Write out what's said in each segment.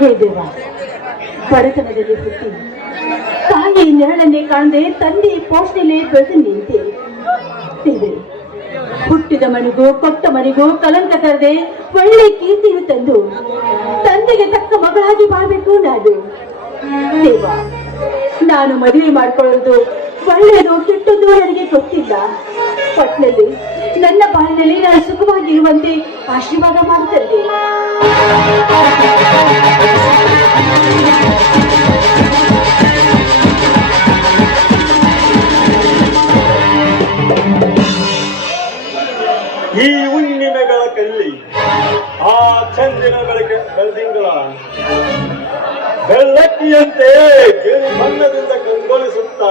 ಹೇ ದೇವ, ಬಡತನದಲ್ಲಿ ಹುಟ್ಟಿ ತಾಯಿ ನೆರಳನ್ನೇ ಕಾಣದೆ ತಂದೆ ಪೋಷಣೆಯಲ್ಲೇ ಬೆಳೆದು ನಿಂತೆ ದೇವೆ, ಹುಟ್ಟಿದ ಮನೆಗೂ ಕೊಟ್ಟ ಮನೆಗೂ ಕಲಂಕ ತರದೆ ಒಳ್ಳೆ ಕೀರ್ತಿಯನ್ನು ತಂದು ತಂದೆಗೆ ತಕ್ಕ ಮಗಳಾಗಿ ಬಾಳ್ಬೇಕು ನಾನು. ದೇವ, ನಾನು ಮದುವೆ ಮಾಡ್ಕೊಳ್ಳೋದು ಒಳ್ಳೆಯದು ಕೆಟ್ಟದ್ದು ನನಗೆ ಗೊತ್ತಿಲ್ಲ. ಒಟ್ಟಿನಲ್ಲಿ ನನ್ನ ಬಾಳಿನಲ್ಲಿ ನಾನು ಸುಖವಾಗಿರುವಂತೆ ಆಶೀರ್ವಾದ ಮಾಡುತ್ತೇನೆ. ಈ ಹುಣ್ಣಿಮೆಗಳ ಕಲ್ಲಿ ಆ ಚಂದಿನ ಬೆಳದಿಂಗಳ ಬೆಳ್ಳಕ್ಕಿಯಂತೆ ಗಿಳಿ ಬಣ್ಣದಿಂದ ಕಂಗೊಳಿಸುತ್ತ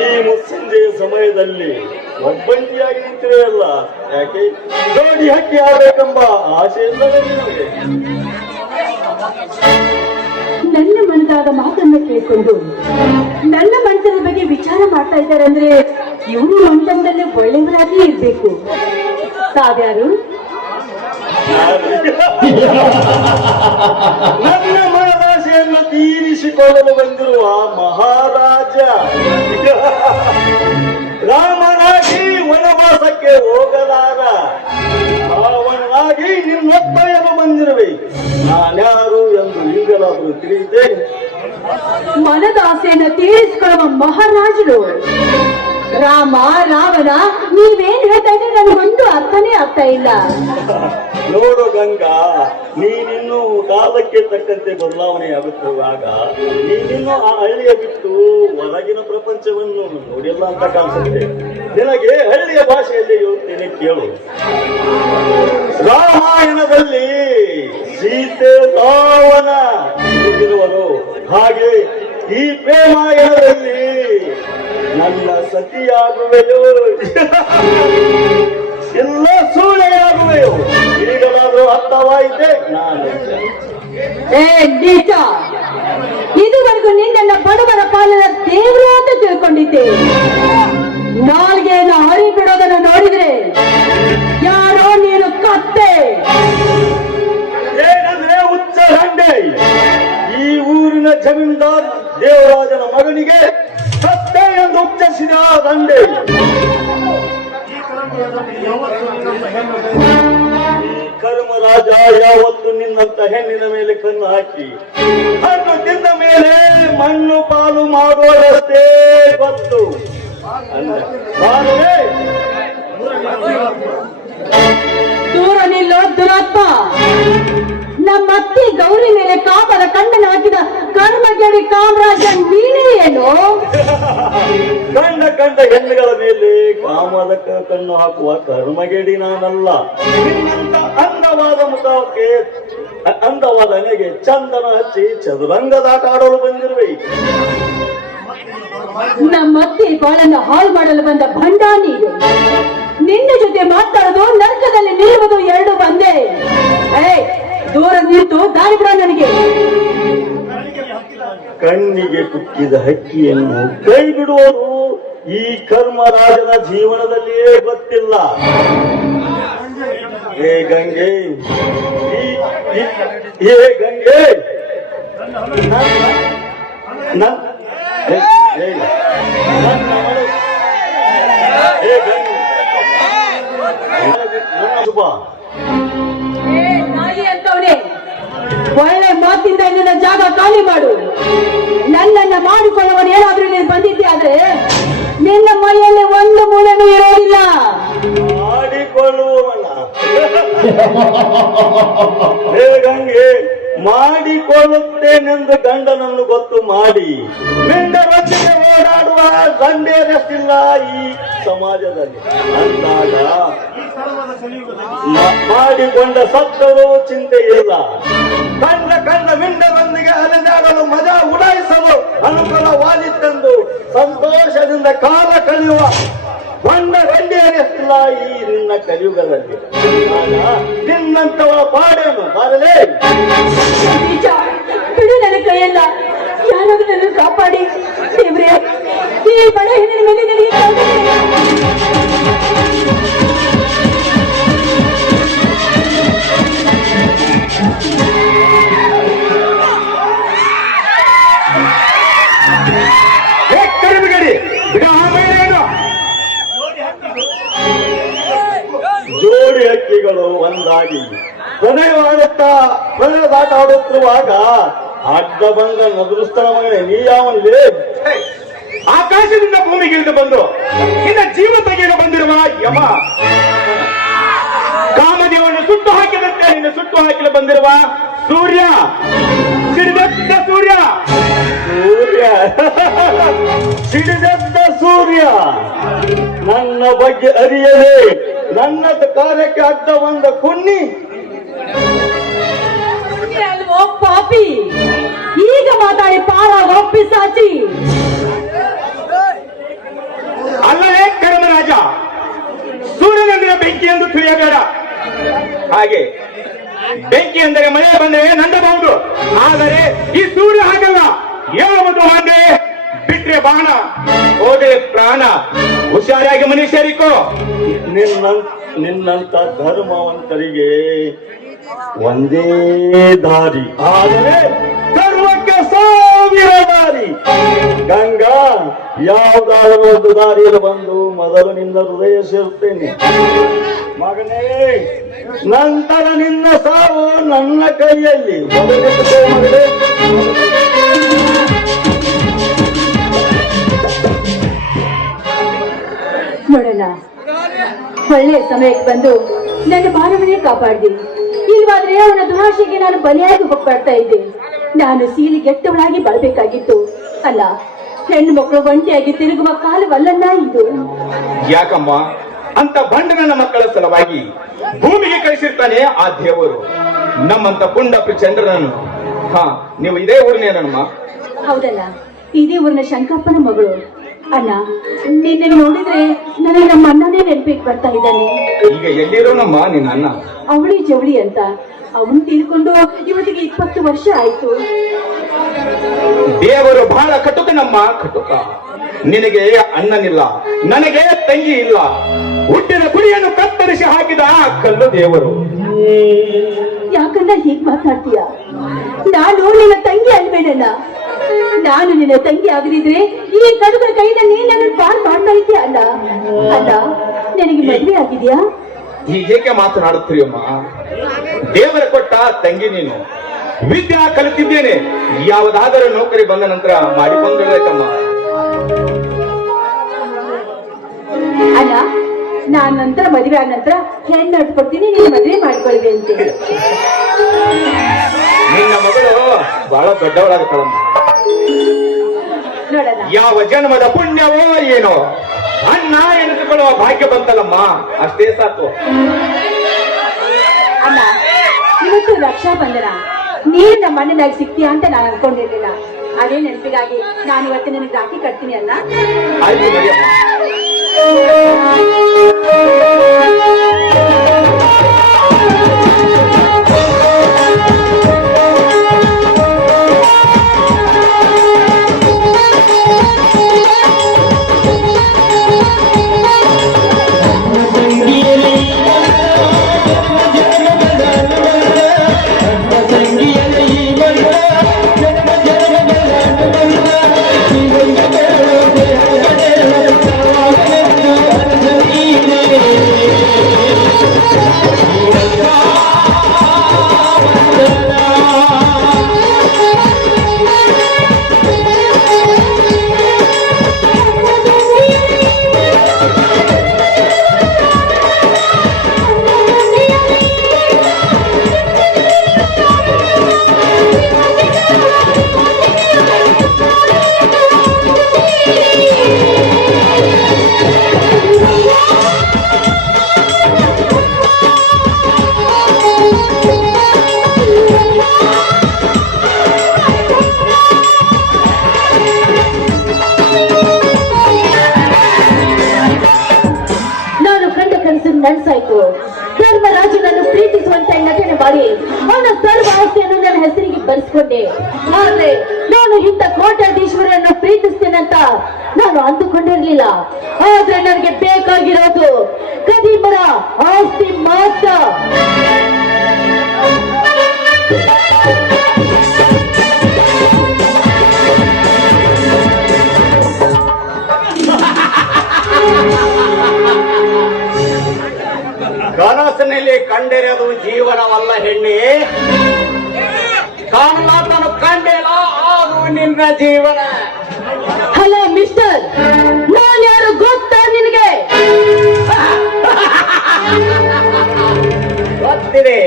ಈ ಮುಸ್ಸಂಜೆಯ ಸಮಯದಲ್ಲಿ ಒಬ್ಬಂಟಿಯಾಗಿ ನಿಂತಿರುವಲ್ಲ, ಯಾಕೆ ಜೋಡಿ ಹಕ್ಕಿ ಆಡಬೇಕೆಂಬ ಆಸೆಯಿಂದ ನಿಮಗೆ. ನನ್ನ ಮನದಾದ ಮಾತನ್ನ ಕೇಳಿಕೊಂಡು ನನ್ನ ಮನಸ್ಸಿನ ಬಗ್ಗೆ ವಿಚಾರ ಮಾಡ್ತಾ ಇದ್ದಾರೆ ಅಂದ್ರೆ ಇವರು ಮಂಟಪದಲ್ಲಿ ಒಳ್ಳೆಯವರಾಗಿ ಇರ್ಬೇಕು. ತಾವ್ಯಾರು? ನನ್ನ ಮನದಾಸೆಯನ್ನು ತೀರಿಸಿಕೊಳ್ಳಲು ಬಂದಿರುವ ಮಹಾರಾಜ. ರಾಮನಾಗಿ ವನವಾಸಕ್ಕೆ ಹೋಗಲಾರ ರಾವಣನಾಗಿ ನಿನ್ನೊಬ್ಬಯಲು ಬಂದಿರಬೇಕು. ನಾನ್ಯಾರು ಎಂದು ಈಗಲಾದರೂ ತಿಳಿಯಿದೆ. ಮನದಾಸೆಯನ್ನು ತೀರಿಸಿಕೊಳ್ಳುವ ಮಹಾರಾಜರು ರಾಮ ರಾವಣ, ನೀವೇನ್ ಹೇಳ್ತಾ ಇದ್ರೆ ನನಗೊಂದು ಅರ್ಥನೇ ಆಗ್ತಾ ಇಲ್ಲ. ನೋಡು ಗಂಗಾ, ನೀನಿನ್ನೂ ಕಾಲಕ್ಕೆ ತಕ್ಕಂತೆ ಬದಲಾವಣೆಯಾಗುತ್ತಿರುವಾಗ ನೀನಿನ್ನೂ ಆ ಹಳ್ಳಿಯ ಬಿಟ್ಟು ಹೊರಗಿನ ಪ್ರಪಂಚವನ್ನು ನೋಡಿಲ್ಲ ಅಂತ ಕಾಣಿಸುತ್ತೆ. ನಿನಗೆ ಹಳ್ಳಿಯ ಭಾಷೆಯಲ್ಲಿ ಹೇಳ್ತೇನೆ ಕೇಳು. ರಾಮಾಯಣದಲ್ಲಿ ಸೀತೆ ರಾವಣ ಇರುವರು, ಹಾಗೆ ಈ ಪ್ರೇಮಾಯಣದಲ್ಲಿ ನನ್ನ ಸತಿಯಾಗುವೆಯೋ ಎಲ್ಲ ಸೂಳೆಯಾಗುವೆಯೋ ಈಗಲಾದರೂ ಅರ್ಥವಾಯಿತೆ. ನಾನು ಇದುವರೆಗೂ ನಿನ್ನ ಬಡವರ ಪಾಲನ ದೇವರು ಅಂತ ತಿಳ್ಕೊಂಡಿದ್ದೆ. ನಾಲ್ಗೆಯನ್ನು ಹರಿ ಬಿಡೋದನ್ನು ನೋಡಿದ್ರೆ ಯಾರೋ ನೀನು ಕತ್ತೆ. ಏನಂದ್ರೆ ಹುಚ್ಚ ದಂಡೆ. ಈ ಊರಿನ ಜಮೀನ್ದಾರ್ ದೇವರಾಜನ ಮಗನಿಗೆ ಕತ್ತೆ ಎಂದು ಉಚ್ಚರಿಸಿದ ದಂಡೆ. ಈ ಕರ್ಮರಾಜ ಯಾವತ್ತು ನಿನ್ನಂತ ಹೆಣ್ಣಿನ ಮೇಲೆ ಕಣ್ಣು ಹಾಕಿ ಹಣ್ಣು ತಿಂದ ಮೇಲೆ ಮಣ್ಣು ಪಾಲು ಮಾಡೋದಷ್ಟೇ ಗೊತ್ತು. ದೂರ ನಿಲ್ಲೋ ದುರಾತ್ಮ. ನಮ್ಮತ್ತಿ ಗೌರಿ ಮೇಲೆ ಕಾಮದ ಕಣ್ಣನ್ನು ಹಾಕಿದ ಕರ್ಮಜಡಿ ಕಾಮರಾಜ ನೀನೇ ಏನು? ಕಂಡ ಹೆಣ್ಣುಗಳ ಮೇಲೆ ಕಾಮದ ಕಣ್ಣು ಹಾಕುವ ಕರ್ಮಗೆಡಿ ನಾನಲ್ಲ. ನಿನ್ನಂತ ಅಂದವಾದ ಮುಖಕ್ಕೆ ಅಂದವಾದ ನನಗೆ ಚಂದನ ಹಚ್ಚಿ ಚದುರಂಗದಾಟ ಆಡಲು ಬಂದಿರುವೆ. ನಮ್ಮತ್ತಿ ಬಾಳನ್ನು ಹಾಳು ಮಾಡಲು ಬಂದ ಭಂಡ ನೀನು. ನಿನ್ನ ಜೊತೆ ಮಾತಾಡೋದು ನರಕದಲ್ಲಿ ನಿಲ್ಲುವುದು ಎರಡು ಒಂದೇ. ದೂರ ನಿಂತು ದಾರಿ ಬಿಡ ನನಗೆ. ಕಣ್ಣಿಗೆ ಕುಕ್ಕಿದ ಹಕ್ಕಿಯನ್ನು ಕೈ ಬಿಡುವುದು ಈ ಕರ್ಮರಾಜನ ಜೀವನದಲ್ಲಿಯೇ ಗೊತ್ತಿಲ್ಲ. ಹೇ ಗಂಗೆ, ಹೇ ಗಂಗೆ, ಒಳ್ಳೆ ಮಾತಿಂದ ನಿನ್ನ ಜಾಗ ಖಾಲಿ ಮಾಡು. ನನ್ನನ್ನ ಮಾಡಿಕೊಳ್ಳುವನು ಏನಾದ್ರೂ ನೀನು ಬಂದಿದ್ದೆ ಆದ್ರೆ ನಿನ್ನ ಮೈಯಲ್ಲಿ ಒಂದು ಮೂಳೆನೂ ಇರೋದಿಲ್ಲ. ಮಾಡಿಕೊಳ್ಳುವವಲ್ಲ ಹೇಗಂಗೆ ಮಾಡಿಕೊಳ್ಳುತ್ತೇನೆಂದು ಗಂಡನನ್ನು ಗೊತ್ತು ಮಾಡಿ ಮಿಂಡರೊಂದಿಗೆ ಓಡಾಡುವ ಗಂಡೇನಷ್ಟಿಲ್ಲ ಈ ಸಮಾಜದಲ್ಲಿ. ಅಂದಾಗ ಮಾಡಿಕೊಂಡ ಸತ್ತರೂ ಚಿಂತೆ ಇಲ್ಲ. ಕಂಡ ಮಿಂಡರೊಂದಿಗೆ ಅಲೆದಾಡಲು ಮಜಾ ಉಡಾಯಿಸಲು ಅನುಕೂಲವಾಗಿತ್ತೆಂದು ಸಂತೋಷದಿಂದ ಕಾಲ ಕಳೆಯುವ ಬಂಡ ಗಂಡೇನಷ್ಟಿಲ್ಲ ಈ ನಿನ್ನ ಕಲಿಯುಗದಲ್ಲಿ. ನಿನ್ನಂತವ ಪಾಡೇನು ಬರಲೇ ಬಿಡು ನನ್ನ ಕೈಯಲ್ಲ. ಯಾರಾದ್ರೂ ನನ್ನ ಕಾಪಾಡಿ ದೇವ್ರೆ. ಈ ಬಡ ಹೆಣ್ಣಿನ ಮೇಲೆ ನನಗೆ ಪ್ರಣಯದಾಟ ಆಡುತ್ತಿರುವಾಗ ಅಡ್ಡ ಬಂದ ನದುರಿಸ್ತಾನ ಮಗನೇ, ನೀ ಯಾವನ್ಲೇ? ಹೇ, ಆಕಾಶದಿಂದ ಭೂಮಿಗೆ ಇಳಿದು ಬಂದು ಇನ್ನ ಜೀವ ತೆಗೆಯಲು ಬಂದಿರುವ ಯಮ, ಕಾಮದೇವನು ಸುಟ್ಟು ಹಾಕಿದಂತೆ ನಿನ್ನ ಸುಟ್ಟು ಹಾಕಲು ಬಂದಿರುವ ಸೂರ್ಯ, ಸಿಡಿದೆದ್ದ ಸೂರ್ಯ, ಸೂರ್ಯ ಸಿಡಿದೆದ್ದ ಸೂರ್ಯ ನನ್ನ ಬಗ್ಗೆ ಅರಿಯದೆ ನನ್ನ ಕಾರ್ಯಕ್ಕೆ ಅಡ್ಡ ಬಂದ ಕುನ್ನಿ. ಅಲ್ವೋ ಪಾಪಿ, ಈಗ ಮಾತಾಡಿ ಪಾರಾಗೋ ಪಿಸಾಚಿ. ಅಲ್ಲವೇ ಕರ್ಮರಾಜ, ಸೂರ್ಯನಂದಿನ ಬೆಂಕಿ ಎಂದು ತಿಳಿಯಬೇಡ. ಹಾಗೆ ಬೆಂಕಿ ಎಂದರೆ ಮಳೆ ಬಂದರೆ ನಂದಬಹುದು, ಆದರೆ ಈ ಸೂರ್ಯ ಹಾಗಲ್ಲ. ಹೇಳುವುದು ಹಾಗೆ, ಬಿಟ್ರೆ ಬಾಣ ಹೋದೆ ಪ್ರಾಣ. ಹುಷಾರಾಗಿ ಮನುಷ್ಯರಿಕೋ. ನಿನ್ನಂತ ಧರ್ಮವಂತರಿಗೆ ಒಂದೇ ದಾರಿ, ಆದರೆ ಸರ್ವಕ್ಕೆ ಸಾವಿರ ದಾರಿ. ಗಂಗಾ, ಯಾವುದಾದರೂ ಒಂದು ದಾರಿಯಲ್ಲಿ ಬಂದು ಮೊದಲು ನಿನ್ನ ಹೃದಯ ಸೇರುತ್ತೇನೆ ಮಗನೇ, ನಂತರ ನಿನ್ನ ಸಾವು ನನ್ನ ಕೈಯಲ್ಲಿ. ಮೊದಲಿಟ್ಟುಕೋ ಮಗನೇ. ನೋಡೋಣ, ಒಳ್ಳೆ ಸಮಯಕ್ಕೆ ಬಂದು ನನ್ನ ಮಾನವನೇ ಕಾಪಾಡಿದೆ. ಇಲ್ವಾದ್ರೆ ಅವನ ದುರಾಶೆಗೆ ನಾನು ಬಲಿಯಾಗಿ ಹೋಗ್ಬಾಡ್ತಾ ಇದ್ದೆ. ನಾನು ಸೀಲಿಗೆಟ್ಟವಳಾಗಿ ಬಾಳ್ಬೇಕಾಗಿತ್ತು. ಅಲ್ಲ, ಹೆಣ್ಣು ಮಕ್ಕಳು ಒಂಟಿಯಾಗಿ ತಿರುಗುವ ಕಾಲವಲ್ಲನ್ನ ಇದು. ಯಾಕಮ್ಮ ಅಂತ ಬಂಡ ನನ್ನ ಮಕ್ಕಳ ಸಲುವಾಗಿ ಭೂಮಿಗೆ ಕಳಿಸಿರ್ತಾನೆ ಆ ದೇವರು ನಮ್ಮಂತ ಪುಂಡಪ್ಪ ಚಂದ್ರನನ್ನು. ಹಾ, ನೀವು ಇದೇ ಊರಿನೇನಮ್ಮ? ಹೌದಲ್ಲ, ಇದೇ ಊರಿನ ಶಂಕಪ್ಪನ ಮಗಳು. ಅಣ್ಣ, ನಿನ್ನೆ ನೋಡಿದ್ರೆ ನನಗೆ ನಮ್ಮ ಅಣ್ಣನೇ ನೆನಪಿಗೆ ಬರ್ತಾ ಇದ್ದಾನೆ. ಈಗ ಎಲ್ಲಿರೋನಮ್ಮ ನಿನ್ನ ಅಣ್ಣ? ಅವಳಿ ಜವಳಿ ಅಂತ ಅವನು ತೀರ್ಕೊಂಡು ಇವತ್ತಿಗೆ 20 ವರ್ಷ ಆಯ್ತು. ದೇವರು ಬಹಳ ಕಟುಕನಮ್ಮ, ಕಟುಕ. ನಿನಗೆ ಅಣ್ಣನಿಲ್ಲ, ನನಗೆ ತಂಗಿ ಇಲ್ಲ. ಹುಟ್ಟಿನ ಕುಡಿಯನ್ನು ಕತ್ತರಿಸಿ ಹಾಕಿದ ಕಲ್ಲು ದೇವರು. ಯಾಕಂದ ಹೀಗ್ ಮಾತಾಡ್ತೀಯ? ನಾನು ನಿನ್ನ ತಂಗಿ ಅಲ್ವೇನಲ್ಲ. ನಾನು ನಿನ್ನ ತಂಗಿ ಆಗದಿದ್ರೆ ಈ ಕಡುಗ ಕೈನಲ್ಲಿ ನನ್ನ ಪಾರ್ ಮಾಡ್ತಾ ಇದ್ದೀಯ ಅಲ್ಲ. ಅಲ್ಲ, ನನಗೆ ಮದುವೆ ಆಗಿದ್ಯಾ? ಹೀಗೇಕೆ ಮಾತನಾಡುತ್ತೀಯಮ್ಮ? ದೇವರ ಕೊಟ್ಟ ತಂಗಿ ನೀನು. ವಿದ್ಯಾ ಕಲಿತಿದ್ದೇನೆ, ಯಾವುದಾದರೂ ನೌಕರಿ ಬಂದ ನಂತರ ಮಾಡಿಕೊಂಡ್ರಮ್ಮ. ಅಲ್ಲ, ನಾನ್ ನಂತರ ಮದುವೆ ಆದ ನಂತರ ಹೆಣ್ಣು ಅಟ್ಕೊಡ್ತೀನಿ, ನೀನು ಮದುವೆ ಮಾಡ್ಕೊಳ್ವಿ ಅಂತೆ. ನಿನ್ನ ಮಗಳು ಬಹಳ ದೊಡ್ಡವಳಾಗುತ್ತಾಳಮ್ಮ. ನೋಡೋಣ, ಯಾವ ಜನ್ಮದ ಪುಣ್ಯವೋ ಏನೋ ಅಣ್ಣ ಎನಿಸಿಕೊಳ್ಳುವ ಭಾಗ್ಯ ಬಂತಲ್ಲಮ್ಮ, ಅಷ್ಟೇ ಸಾಕು. ಅಲ್ಲ, ಇವತ್ತು ರಕ್ಷಾ ಬಂಧನ, ನೀನು ನಮ್ಮ ಅಣ್ಣನಾಗಿ ಸಿಗ್ತೀಯಾ ಅಂತ ನಾನು ಅನ್ಕೊಂಡಿರ್ಲಿಲ್ಲ. ಅದೇ ನೆನಪಿಗಾಗಿ ನಾನು ಇವತ್ತು ನಿನಗೆ ರಾಖಿ ಕಟ್ತೀನಿ ಅಲ್ಲ. ಆಯ್ತು ಮರಿಯಮ್ಮ. ನಡ್ಸಾಯ್ತು. ಧರ್ಮರಾಜನನ್ನು ಪ್ರೀತಿಸುವಂತ ನಟನೆ ಮಾಡಿ ಅವನ ಸರ್ವ ಆಸ್ತಿಯನ್ನು ನನ್ನ ಹೆಸರಿಗೆ ಬರೆಸ್ಕೊಂಡೆ. ಆದ್ರೆ ನಾನು ಇಂಥ ಕೋಟ್ಯಾಧೀಶ್ವರನ್ನು ಪ್ರೀತಿಸ್ತೇನಂತ ನಾನು ಅಂದುಕೊಂಡಿರ್ಲಿಲ್ಲ. ಆದ್ರೆ ನನಗೆ ಬೇಕಾಗಿರೋದು ಕದೀಮರ ಆಸ್ತಿ ಮಾತ್ರ. ಕನಸಿನಲ್ಲಿ ಕಂಡಿರೋದು ಜೀವನವಲ್ಲ ಹೆಣ್ಣೆ, ನನ್ನ ಜೀವನ. ಹಲೋ ಮಿಸ್ಟರ್, ನಾನು ಯಾರು ಗೊತ್ತಾ ನಿನಗೆ? ಗೊತ್ತಿದೆ,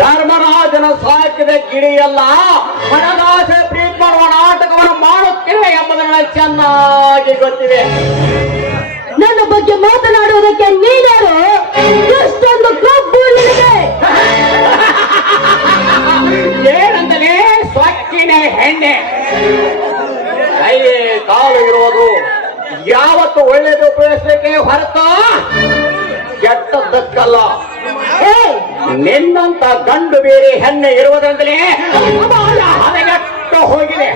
ಧರ್ಮರಾಜನ ಸಾಕಿದ ಗಿಳಿಯಲ್ಲ, ಹಣದಾಸೆ ಪ್ರೀತಿ ಮಾಡುವ ನಾಟಕವನ್ನು ಮಾಡುತ್ತೇವೆ ಎಂಬುದನ್ನು ಚೆನ್ನಾಗಿ ಗೊತ್ತಿದೆ. ನನ್ನ ಬಗ್ಗೆ ಮಾತನಾಡುವುದಕ್ಕೆ ನೀನ್ಯಾರು? ಎಷ್ಟೊಂದು ಕೊಬ್ಬು ನಿನಗೆ! ಏನಂತಲೇ ಸೊಕ್ಕಿನ ಹೆಣ್ಣೆ, ಕೈ ಕಾಲು ಇರೋದು ಯಾವತ್ತು ಒಳ್ಳೇದು ಉಪಯೋಗಿಸಬೇಕೆ ಹೊರತು ಕೆಟ್ಟದ್ದಕ್ಕಲ್ಲ. ನಿನ್ನಂತ ಗಂಡು ಬೇರೆ ಹೆಣ್ಣೆ ಇರುವುದರಿಂದಲೇ ಸಮಾಜ ಹದಗೆಟ್ಟು ಹೋಗಿದೆ.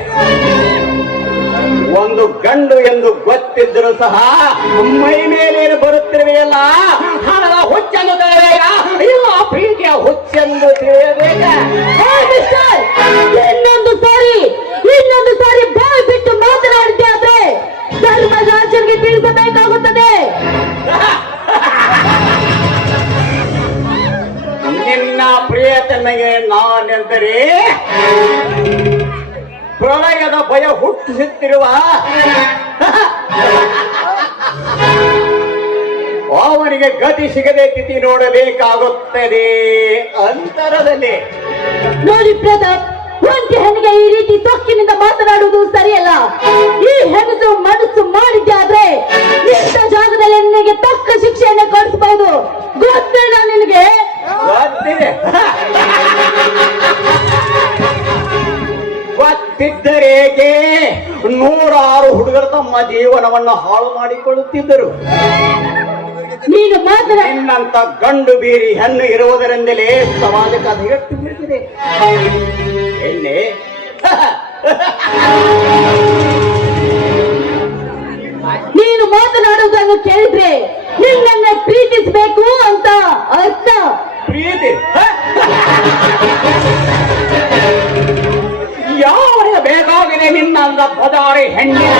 ಒಂದು ಗಂಡು ಎಂದು ಗೊತ್ತಿದ್ದರೂ ಸಹ ಮೈ ಮೇಲೆ ಬರುತ್ತಿರುವೆಯಲ್ಲ, ಹಣದ ಹುಚ್ಚೆಂದು ತಿಳಿಯಬೇಕ, ಇಲ್ಲ ಪ್ರೀತಿಯ ಹುಚ್ಚೆಂದು ತಿಳಿಯಬೇಕ. ಇನ್ನೊಂದು ಸಾರಿ ಬಾಯಿ ಬಿಟ್ಟು ಮಾತನಾಡಿದ್ದೆ ಆದ್ರೆ ಧರ್ಮರಾಜನಿಗೆ ತಿಳಿಸಬೇಕಾಗುತ್ತದೆ. ನಿನ್ನ ಪ್ರಿಯತನಿಗೆ ನಾನೆಂದರೆ ಪ್ರಳಯದ ಭಯ ಹುಟ್ಟಿಸುತ್ತಿರುವ ಅವನಿಗೆ ಗತಿ ಸಿಗದೆ ತಿಥಿ ನೋಡಬೇಕಾಗುತ್ತದೆ ಅಂತರದಲ್ಲಿ. ನೋಡಿ ಪ್ರತಾಪ್, ಒಂಟಿ ಹೆಣ್ಣಿಗೆ ಈ ರೀತಿ ಸೊಕ್ಕಿನಿಂದ ಮಾತನಾಡುವುದು ಸರಿಯಲ್ಲ. ಈ ಹೆಣ್ಣು ಮನಸ್ಸು ಮಾಡಿದ್ದೆ ಆದ್ರೆ ಇಂಥ ಜಾಗದಲ್ಲಿ ನಿನಗೆ ತಕ್ಕ ಶಿಕ್ಷೆಯನ್ನು ಕೊಡಿಸಬಹುದು. ಗೊತ್ತೇನ ನಿನಗೆ? ಗೊತ್ತಿದೆ. ಗೊತ್ತಿದ್ದರೇಕೆ ನೂರಾರು ಹುಡುಗರು ತಮ್ಮ ಜೀವನವನ್ನು ಹಾಳು ಮಾಡಿಕೊಳ್ಳುತ್ತಿದ್ದರು. ನೀನು ನಿನ್ನಂತ ಗಂಡು ಬೀರಿ ಹೆಣ್ಣು ಇರುವುದರಿಂದಲೇ ಸಮಾಜಕ್ಕೆ ಹದಗೆಟ್ಟು ಬಿಡುತ್ತಿದೆ. ಹೆಣ್ಣೆ, ನೀನು ಮಾತನಾಡುವುದನ್ನು ಕೇಳಿದ್ರೆ ನಿನ್ನನ್ನೇ ಪ್ರೀತಿಸಬೇಕು ಅಂತ ಅರ್ಥ. ಪ್ರೀತಿ ಯಾವ ಬೇಕಾಗಿದೆ ನಿನ್ನಂತ ಪದಾರಿ ಹೆಣ್ಣಿನ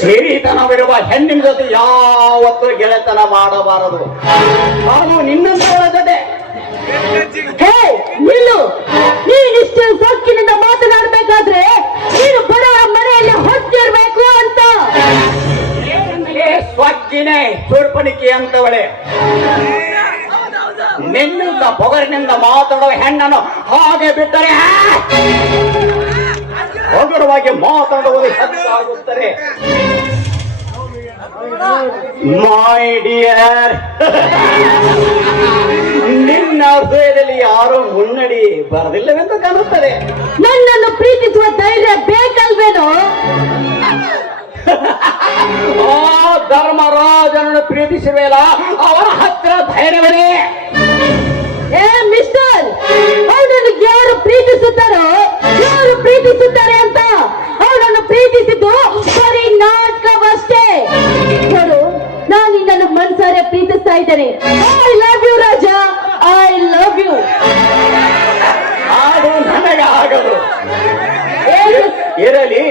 ಸಿರಿತನವಿರುವ ಹೆಣ್ಣಿನ ಜೊತೆ ಯಾವತ್ತೂ ಗೆಳೆತನ ಮಾಡಬಾರದು. ಹಾಗೂ ನಿನ್ನಂತವರ ಜೊತೆ. ಹೇ ನಿಲ್ಲು, ನೀನಿಷ್ಟು ಸೊಕ್ಕಿನಿಂದ ಮಾತನಾಡಬೇಕಾದ್ರೆ ನೀನು ಬಡವರ ಮನೆಯಲ್ಲಿ ಹೊತ್ತಿರ್ಬೇಕು ಅಂತ. ಸ್ವಕ್ಕಿನೇ ಸುರ್ಪಣಿಕೆ ಅಂತವಳೆ. ನಿನ್ನಿಂದ ಪೊಗರಿನಿಂದ ಮಾತಾಡುವ ಹೆಣ್ಣನ್ನು ಹಾಗೆ ಬಿಟ್ಟರೆ ಹಗುರವಾಗಿ ಮಾತಾಡುವುದು ಹೆಚ್ಚಾಗುತ್ತದೆ. ಮೈ ಡಿಯರ್, ನಿನ್ನ ಹೃದಯದಲ್ಲಿ ಯಾರೋ ಮುನ್ನಡಿ ಬರದಿಲ್ಲವೆಂದು ಕಾಣುತ್ತದೆ. ನನ್ನನ್ನು ಪ್ರೀತಿಸುವ ಧೈರ್ಯ ಬೇಕಲ್ವೇನೋ? ಆ ಧರ್ಮರಾಜನನ್ನು ಪ್ರೀತಿಸಿರುವೆಲ್ಲ, ಅವರ ಹತ್ತಿರ ಧೈರ್ಯವೇ. ಏ ಮಿಸ್ಟರ್, ಅವನನ್ನು ಯಾರು ಪ್ರೀತಿಸುತ್ತಾರೋ, ಯಾರು ಪ್ರೀತಿಸುತ್ತಾರೆ ಅಂತ ಅವನನ್ನು ಪ್ರೀತಿಸಿದ್ದು ಬರೀ ನಾಟಕವಷ್ಟೇ. ನೋಡು, ನಾನು ನಿನ್ನನ್ನು ಮನಸಾರೆ ಪ್ರೀತಿಸ್ತಾ ಇದ್ದೇನೆ. I love you Raja, I love you. ಅದು ನನಗೆ ಆಗದು. ಇರಲಿ,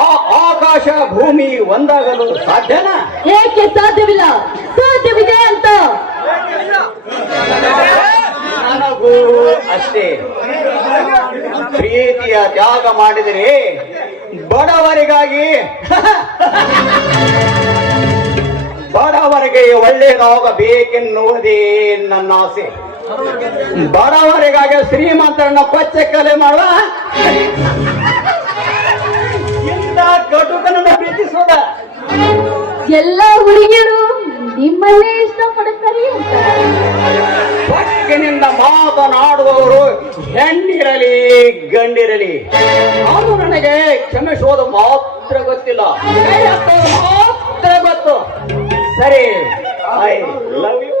ಆ ಆಕಾಶ ಭೂಮಿ ಒಂದಾಗಲು ಸಾಧ್ಯನಾ? ಏಕೆ ಸಾಧ್ಯವಿಲ್ಲ? ಸಾಧ್ಯವಿದೆ ಅಂತ. ನನಗೂ ಅಷ್ಟೇ. ಪ್ರೀತಿಯ ತ್ಯಾಗ ಮಾಡಿದರೆ ಬಡವರಿಗಾಗಿ ಬಡವರಿಗೆ ಒಳ್ಳೆಯದಾಗಬೇಕೆನ್ನುವುದೇ ನನ್ನ ಆಸೆ. ಬಡವರಿಗಾಗಿ ಶ್ರೀಮಂತರನ್ನ ಕೊಚ್ಚೆ ಮಾಡುವ ಇಂಥ ಕಟುಕನನ್ನು ಪ್ರೀತಿಸೋದ. ಎಲ್ಲ ಹುಡುಗಿಯರು ನಿಮ್ಮನ್ನೇ ಇಷ್ಟಪಡುತ್ತಾರೆ ಅಂತ. ಹೊಕ್ಕಿನಿಂದ ಮಾತನಾಡುವವರು ಹೆಣ್ಣಿರಲಿ ಗಂಡಿರಲಿ, ಅದು ನನಗೆ ಕ್ಷಮಿಸುವುದು ಮಾತ್ರ ಗೊತ್ತಿಲ್ಲ, ಮಾತ್ರ ಗೊತ್ತು. ಸರಿ, ಐ ಲವ್ ಯು.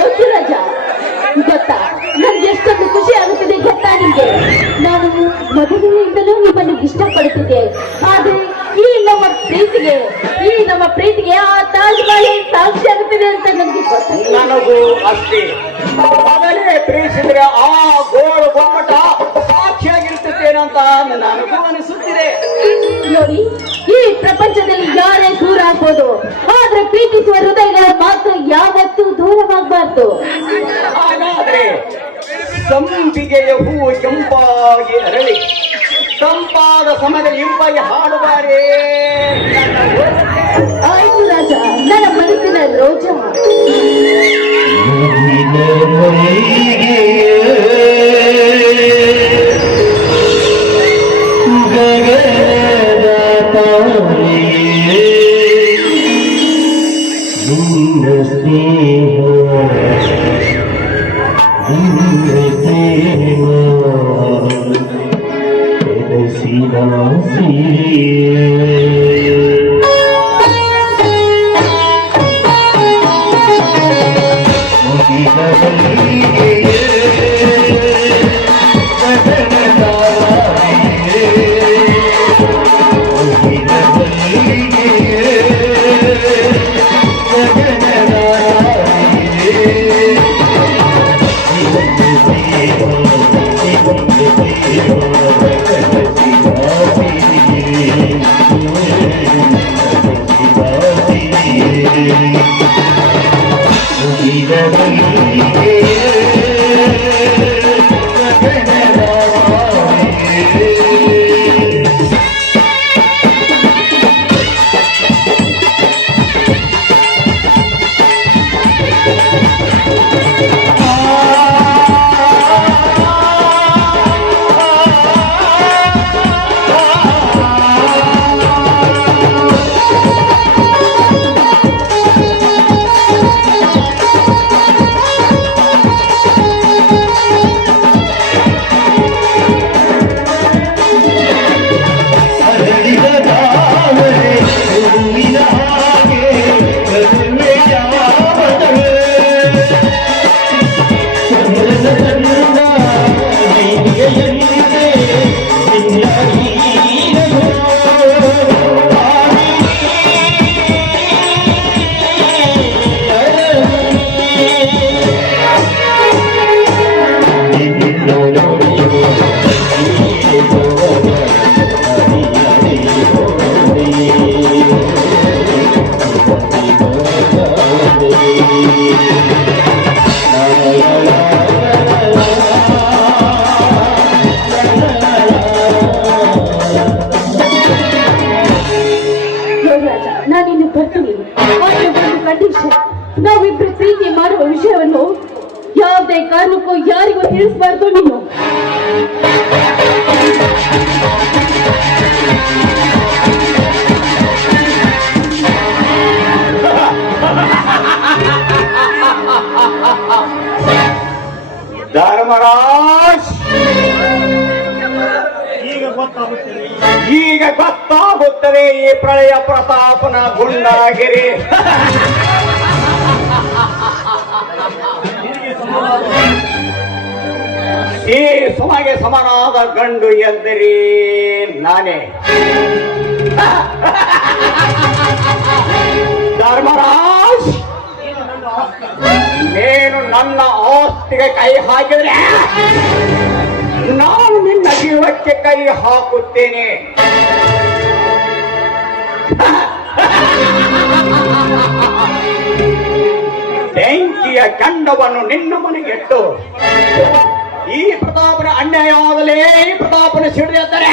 ಓಕೆ ರಾಜ, ಗೊತ್ತಾ ನನ್ಗೆ ಎಷ್ಟೊಂದು ಖುಷಿ ಆಗುತ್ತಿದೆ ಗೊತ್ತಾ ನಿಮ್ಗೆ? ನಾನು ಮೊದಲಿನಿಂದಲೂ ನಿಮ್ಮನ್ನು ಇಷ್ಟಪಡುತ್ತಿದ್ದೆ. ಆದ್ರೆ ಈ ನಮ್ಮ ಪ್ರೀತಿಗೆ ಆ ತಾಜ್ ಮಹಲ್ ಸಾಕ್ಷಿ ಆಗುತ್ತಿದೆ ಅಂತ ನಮ್ಗೆ ಗೊತ್ತಿಲ್ಲ. ನನಗೂ ಅಷ್ಟೇ. ಮೊದಲೇ ಪ್ರೀತಿಸಿದ್ರೆ ಆ ಗೋಳು ಗೊಮ್ಮಟ ಸಾಕ್ಷಿಯಾಗಿರ್ತೇನಂತ ನನಗೂ ಅನಿಸುತ್ತಿದೆ. ನೋಡಿ, ಈ ಪ್ರಪಂಚದಲ್ಲಿ ಯಾರೇ ದೂರ ಆಗ್ಬೋದು, ಆದ್ರೆ ಪ್ರೀತಿಸುವ ಹೃದಯಗಳು ಮಾತ್ರ ಯಾವತ್ತೂ ದೂರವಾಗಬಾರ್ದು. ಹಾಗಾದರೆ ಅಂದರೆ ಸಂಪಿಗೆಯ ಹೂವು ಕೆಂಪಾಗಿ ಅರಳಿ ತಂಪಾದ ಸಮಯದಲ್ಲಿ ಇಂಪಾಗಿ ಹಾಡುವಾರೇ ಆಯ್ತು ರಾಜ, ನನ್ನ ಮನಸ್ಸಿನ ರೋಜ. ನಾನಿನ್ನು ಬರ್ತೀನಿ. ಆದ್ರೆ ಒಂದು ಕಂಡೀಷನ್, ನಾವಿಬ್ರು ಪ್ರೀತಿ ಮಾಡುವ ವಿಷಯವನ್ನು ಯಾವುದೇ ಕಾರಣಕ್ಕೂ ಯಾರಿಗೂ ತಿಳಿಸಬಾರ್ದು ನೀನು. ಧರ್ಮರಾಜ್, ಈಗ ಗೊತ್ತಾಗುತ್ತದೆ ಈ ಪ್ರಳಯ ಪ್ರತಾಪನ ಗುಂಡಾಗಿರಿ. ಈ ಸುಮಗೆ ಸಮನಾದ ಗಂಡು ಎಂದರೆ ನಾನೇ. ಧರ್ಮರಾಜ್, ನೀನು ನನ್ನ ಆಸ್ತಿಗೆ ಕೈ ಹಾಕಿದ್ರೆ ನಾನು ನಿನ್ನ ಜೀವಕ್ಕೆ ಕೈ ಹಾಕುತ್ತೇನೆ. ಬೆಂಕಿಯ ಕೆಂಡವನ್ನು ನಿನ್ನ ಮನೆಗೆಟ್ಟು ಈ ಪ್ರತಾಪನ ಅನ್ಯಾಯವಾಗಲೇ ಈ ಪ್ರತಾಪನ ಸಿಡಿದರೆ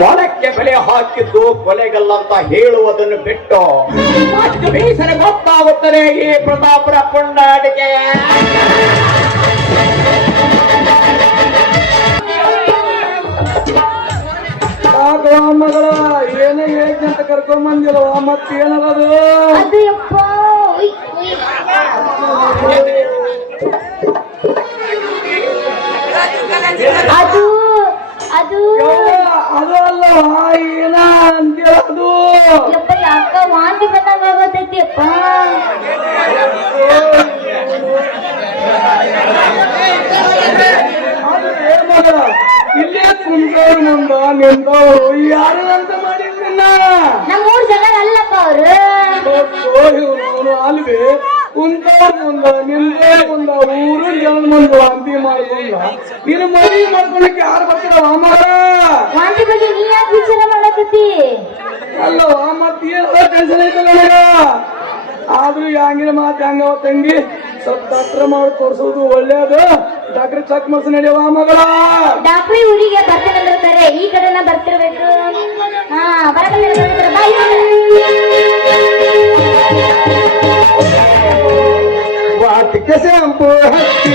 ಮೊಳಕ್ಕೆ ಬೆಲೆ ಹಾಕಿದ್ದು ಕೊಲೆಗಲ್ಲಂತ ಹೇಳುವುದನ್ನು ಬಿಟ್ಟು ಮತ್ತೆ ಬೇಸರ ಗೊತ್ತಾಗುತ್ತದೆ ಈ ಪ್ರತಾಪನ ಕೊಂಡಾಟಿಕೆ. ಮಗಳ ಏನೇ ಹೇಗೆ ಅಂತ ಕರ್ಕೊಂಡ್ ಬಂದಿಲ್ವ? ಮತ್ತೇನದು? ಅದು ಅದು ಅದು ಅಲ್ಲವಾ? ಏನ ಅಂತೇಳದು? ಯಾಕ ವಾಂತಿ ಬಂದಂಗ ಆಗೋತೈತಿ ಅಪ್ಪ. ಮಗಳ ಇಲ್ಲೇ ಕುಂತವ್ರು ಮುಂದ ನಿಂತವ್ರು ಯಾರಂತ ಮಾಡಿಲ್ಲ. ನಮ್ಮ 3 ಜನ ಅಲ್ಲಪ್ಪ ಅವ್ರು. ಇವನು ಅಲ್ವೇ ಕುಂತವ್ರ ಮುಂದ ನಿಂತವ್ರ ಮುಂದ ಊರಿನ ಜನದ ಮುಂದ ವಾಂತಿ ಮಾಡ್ಕೊಂಡ ನೀನು ಮದುವೆ ಮಾಡ್ಕೊಳಕ್ಕೆ ಯಾರು ಬರ್ತಾರ? ಅಮ್ಮರ ವಾಂತಿ ಬಗ್ಗೆ ನೀ ಯಾಕೆ ವಿಚಾರ ಮಾಡಕತ್ತಿ? ಅಲ್ಲವಾ? ಮತ್ತೇನ ಟೆನ್ಷನ್ ಐತಲ್ಲ ನನಗ? ಅದ ಆದ್ರೂ ಹಂಗಿನ ಮಾತು ಹಂಗವ ತಂಗಿ ಸ್ವಲ್ಪ ಡಾಕ್ಟರ್ ಮಾಡಿ ತೋರ್ಸೋದು ಒಳ್ಳೇದು. ಡಾಕ್ಟರ್ ಚೆಕ್ ಮಾಡ್ಸಿ ನಡೆಯವ ಮಗಳ. ಡಾಕ್ಟ್ರಿ ಊರಿಗೆ ಬರ್ತೀನಂದ್ರೆ ಈ ಕಡೆನ ಬರ್ತಿರ್ಬೇಕು. ಹಾ ಬರಬಲ್ಲ ಬಾಯ್. ವಾಟಿಕೆ ಶಾಂಪು ಹಚ್ಚಿ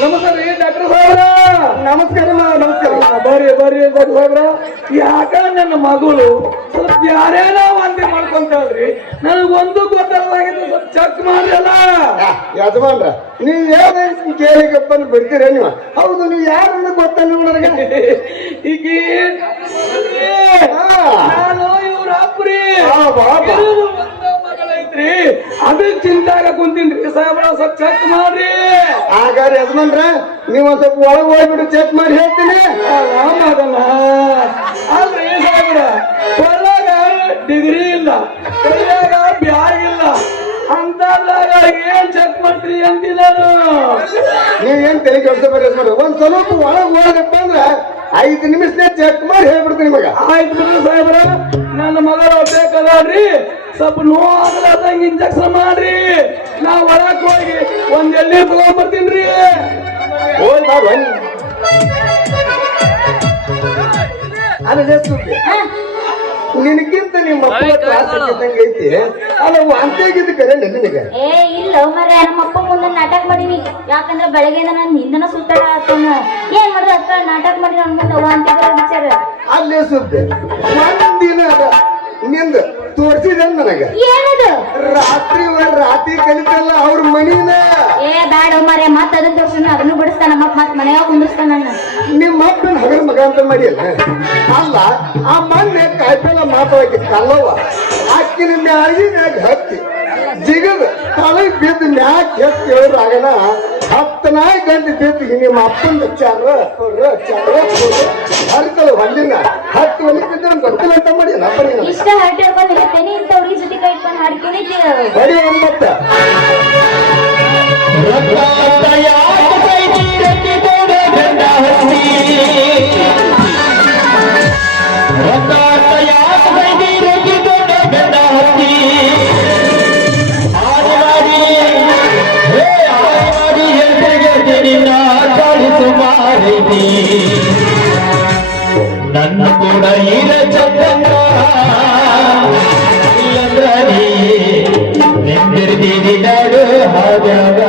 ನಮಸ್ಕಾರ ರೀ ಡಾಕ್ಟರ್ ಸಾಹೇಬ್ರ. ನಮಸ್ಕಾರ ನಮಸ್ಕಾರ. ಬರ್ರಿ ಬರ್ರಿ ಡಾಕ್ಟರ್ ಸಾಹೇಬ್ರ. ಯಾಕ ನನ್ನ ಮಗಳು ಸ್ವಲ್ಪ ಯಾರೇನೋ ವಾಂತಿ ಮಾಡ್ಕೊಂತಾಳ್ರಿ, ನನಗೊಂದು ಗೊತ್ತಾಗಿದ್ದು ಸ್ವಲ್ಪ ಚೆಕ್ ಮಾಡ್ರಲ್ಲ. ಯಜಮಾನ್ರ ನೀವ್ ಏನ ಕೇಳಿಗೆ ಬಂದು ಬಿಡ್ತೀರ ನೀವು? ಹೌದು, ನೀವು ಯಾರನ್ನ ಗೊತ್ತಲ್ಲ ನನಗೆ. ಈಕಿ ನಾನು ಇವ್ರ ಅಪ್ರಿ ಬಾಬಾ. ಒಂದು ಮಗಳೈತ್ರಿ, ಅದಕ್ಕೆ ಚಿಂತಾಗ ಕುಂತೀನ್ರಿ ಸಾಹೇಬ್ರ, ಸ್ವಲ್ಪ ಚೆಕ್ ಮಾಡ್ರಿ. ಹಾಗಾದ್ರೆ ಯಜಮಾನ್ರ ನೀವು ಒಂದ್ ಸ್ವಲ್ಪ ಒಳಗೆ ಹೋಗ್ಬಿಟ್ಟು ಚೆಕ್ ಮಾಡಿ ಹೇಳ್ತೀನಿ. ಅದಲ್ಲ ಅಲ್ರಿ ಸಾಹೇಬ್ರ, ಹೊರಗ ಡಿಗ್ರಿ ಇಲ್ಲ, ಕೈಯಾಗ ಬ್ಯಾಗ್ ಇಲ್ಲ, ಅಂತದಾಗ ಏನ್ ಚೆಕ್ ಮಾಡ್ತೀರಿ ಅಂತೀನಿ ನಾನು. ನೀವೇನ್ ತಲೆ ಕೆಡ್ಸಬೇಡ್ರಿ ಯಜಮಾನ್ರ, ಒಂದ್ ಸ್ವಲ್ಪ ಒಳಗೆ ಹೋಗಪ್ಪ ಅಂದ್ರ 5 ನಿಮಿಷನೇ ಚೆಕ್ ಮಾಡಿ ಹೇಳ್ಬಿಡ್ತೀನಿ ಮಗ. ಆಯ್ತು ಬಿಡ್ರಿ ಸಾಹೇಬ್ರ, ನನ್ನ ಮಗಳು ಬೇಕಾದ್ರಿ ಸ್ವಲ್ಪ ನೋವಾಗ್ಲಾರ್ದಂಗ ಇಂಜೆಕ್ಷನ್ ಮಾಡ್ರಿ. ನಾ ಒಳಕ್ ಹೋಗಿ ಒಂದ್ ಎಣ್ಣೆ ತಗೊಂಡ್ಬರ್ತೀನ್ರಿ. ಹೋಗಿ ಮಾಡು ಅದೇ ಸುದ್ದಿ. ನಿನಗಿಂತ ನಿಮ್ಮ ಮಕ್ಕಳ ತ್ರಾಸ ಇದ್ದಂಗೆ ಐತಿ. ಅಲ್ಲ ವಾಂತಿಯಾಗಿದ್ದು ಕರೆ ನಿನಗೆ. ಏ ಇಲ್ಲ ಮರ ನಮ್ಮಪ್ಪ ಮುಂದೆ ನಾಟಕ ಮಾಡೀನಿ. ಯಾಕಂದ್ರೆ ಬೆಳಗ್ಗೆಯಿಂದ ನಾನು ಹಿಂದನ ಸುತ್ತಾಡ ಆತನ ಏನ್ ಮಾಡುದು ಅಕ್ಕ ನಾಟಕ ಮಾಡಿ ಅನ್ಕೊಂಡವ ಅಂತ ವಿಚಾರ. ಅಲ್ಲೇ ಸುದ್ದಿ ಒಂದಿನ ನಿಂದ ತೋರ್ಸಿದ ನನಗ. ಏನದು ರಾತ್ರಿ ಕಲಿತಲ್ಲ ಅವ್ರ ಮನಿನ. ಏ ಬ್ಯಾಡ ಮರ ಮತ್ ಅದನ್ನ ತೋರ್ಸಿನ ಅದನ್ನು ಬಿಡಿಸ್ತಾನ ಮತ್ ಮನೆಯಾಗ ಕುಂದಿರ್ತಾನ ನನ್ನ. ನಿಮ್ಮ ಅಪ್ಪನ ಹಗರ ಮಗ ಅಂತ ಮಾಡಿಯಲ್ಲ. ಅಲ್ಲ ಆ ಮೊನ್ನೆ ಕಾಯ್ಪೆಲ್ಲ ಮಾತಾಡಿ ಕಲ್ಲವ್ವ ಅಕ್ಕಿನ ಮ್ಯಾಗಿನಾಗ ಹತ್ತಿ ಜಿಗದ ತಳಗ್ ಬಿದ್ದು ಮ್ಯಾಕ್ ಎತ್ತಿ ಹೇಳೋರಾಗನ 10 ಗಂಟೆ ಬಿದ್ದು ನಿಮ್ಮ ಅಪ್ಪಂದ ಹರಿತಲ್ಲ ಹೊಂದಿನ 10 ಒಲಿ ಬಿದ್ದು ಗೊತ್ತಿಲ್ಲ ಅಂತ ಮಾಡಿಯಲ್ಲ ಅಪ್ಪನಿಗೆ. ಇಷ್ಟ ಹರಟೆ ಹಿಡ್ಕೊಂಡು ಇರುತ್ತೇನೆ ಇಂಥವ್ರಿಗೆ ಜೊತೆ ಕೈ ಇಟ್ಕೊಂಡು ಹಾಡ್ಕೊಂಡಿದ್ದೀವಿ. ಬರೀ ಒಂಬತ್ತ ನನ್ನ ಕೂಡ ಇಲ್ಲ ಚಂದ ನಿಂದಿರ್ತೀರಿ ನಾಡು ಹಾಗಾಗ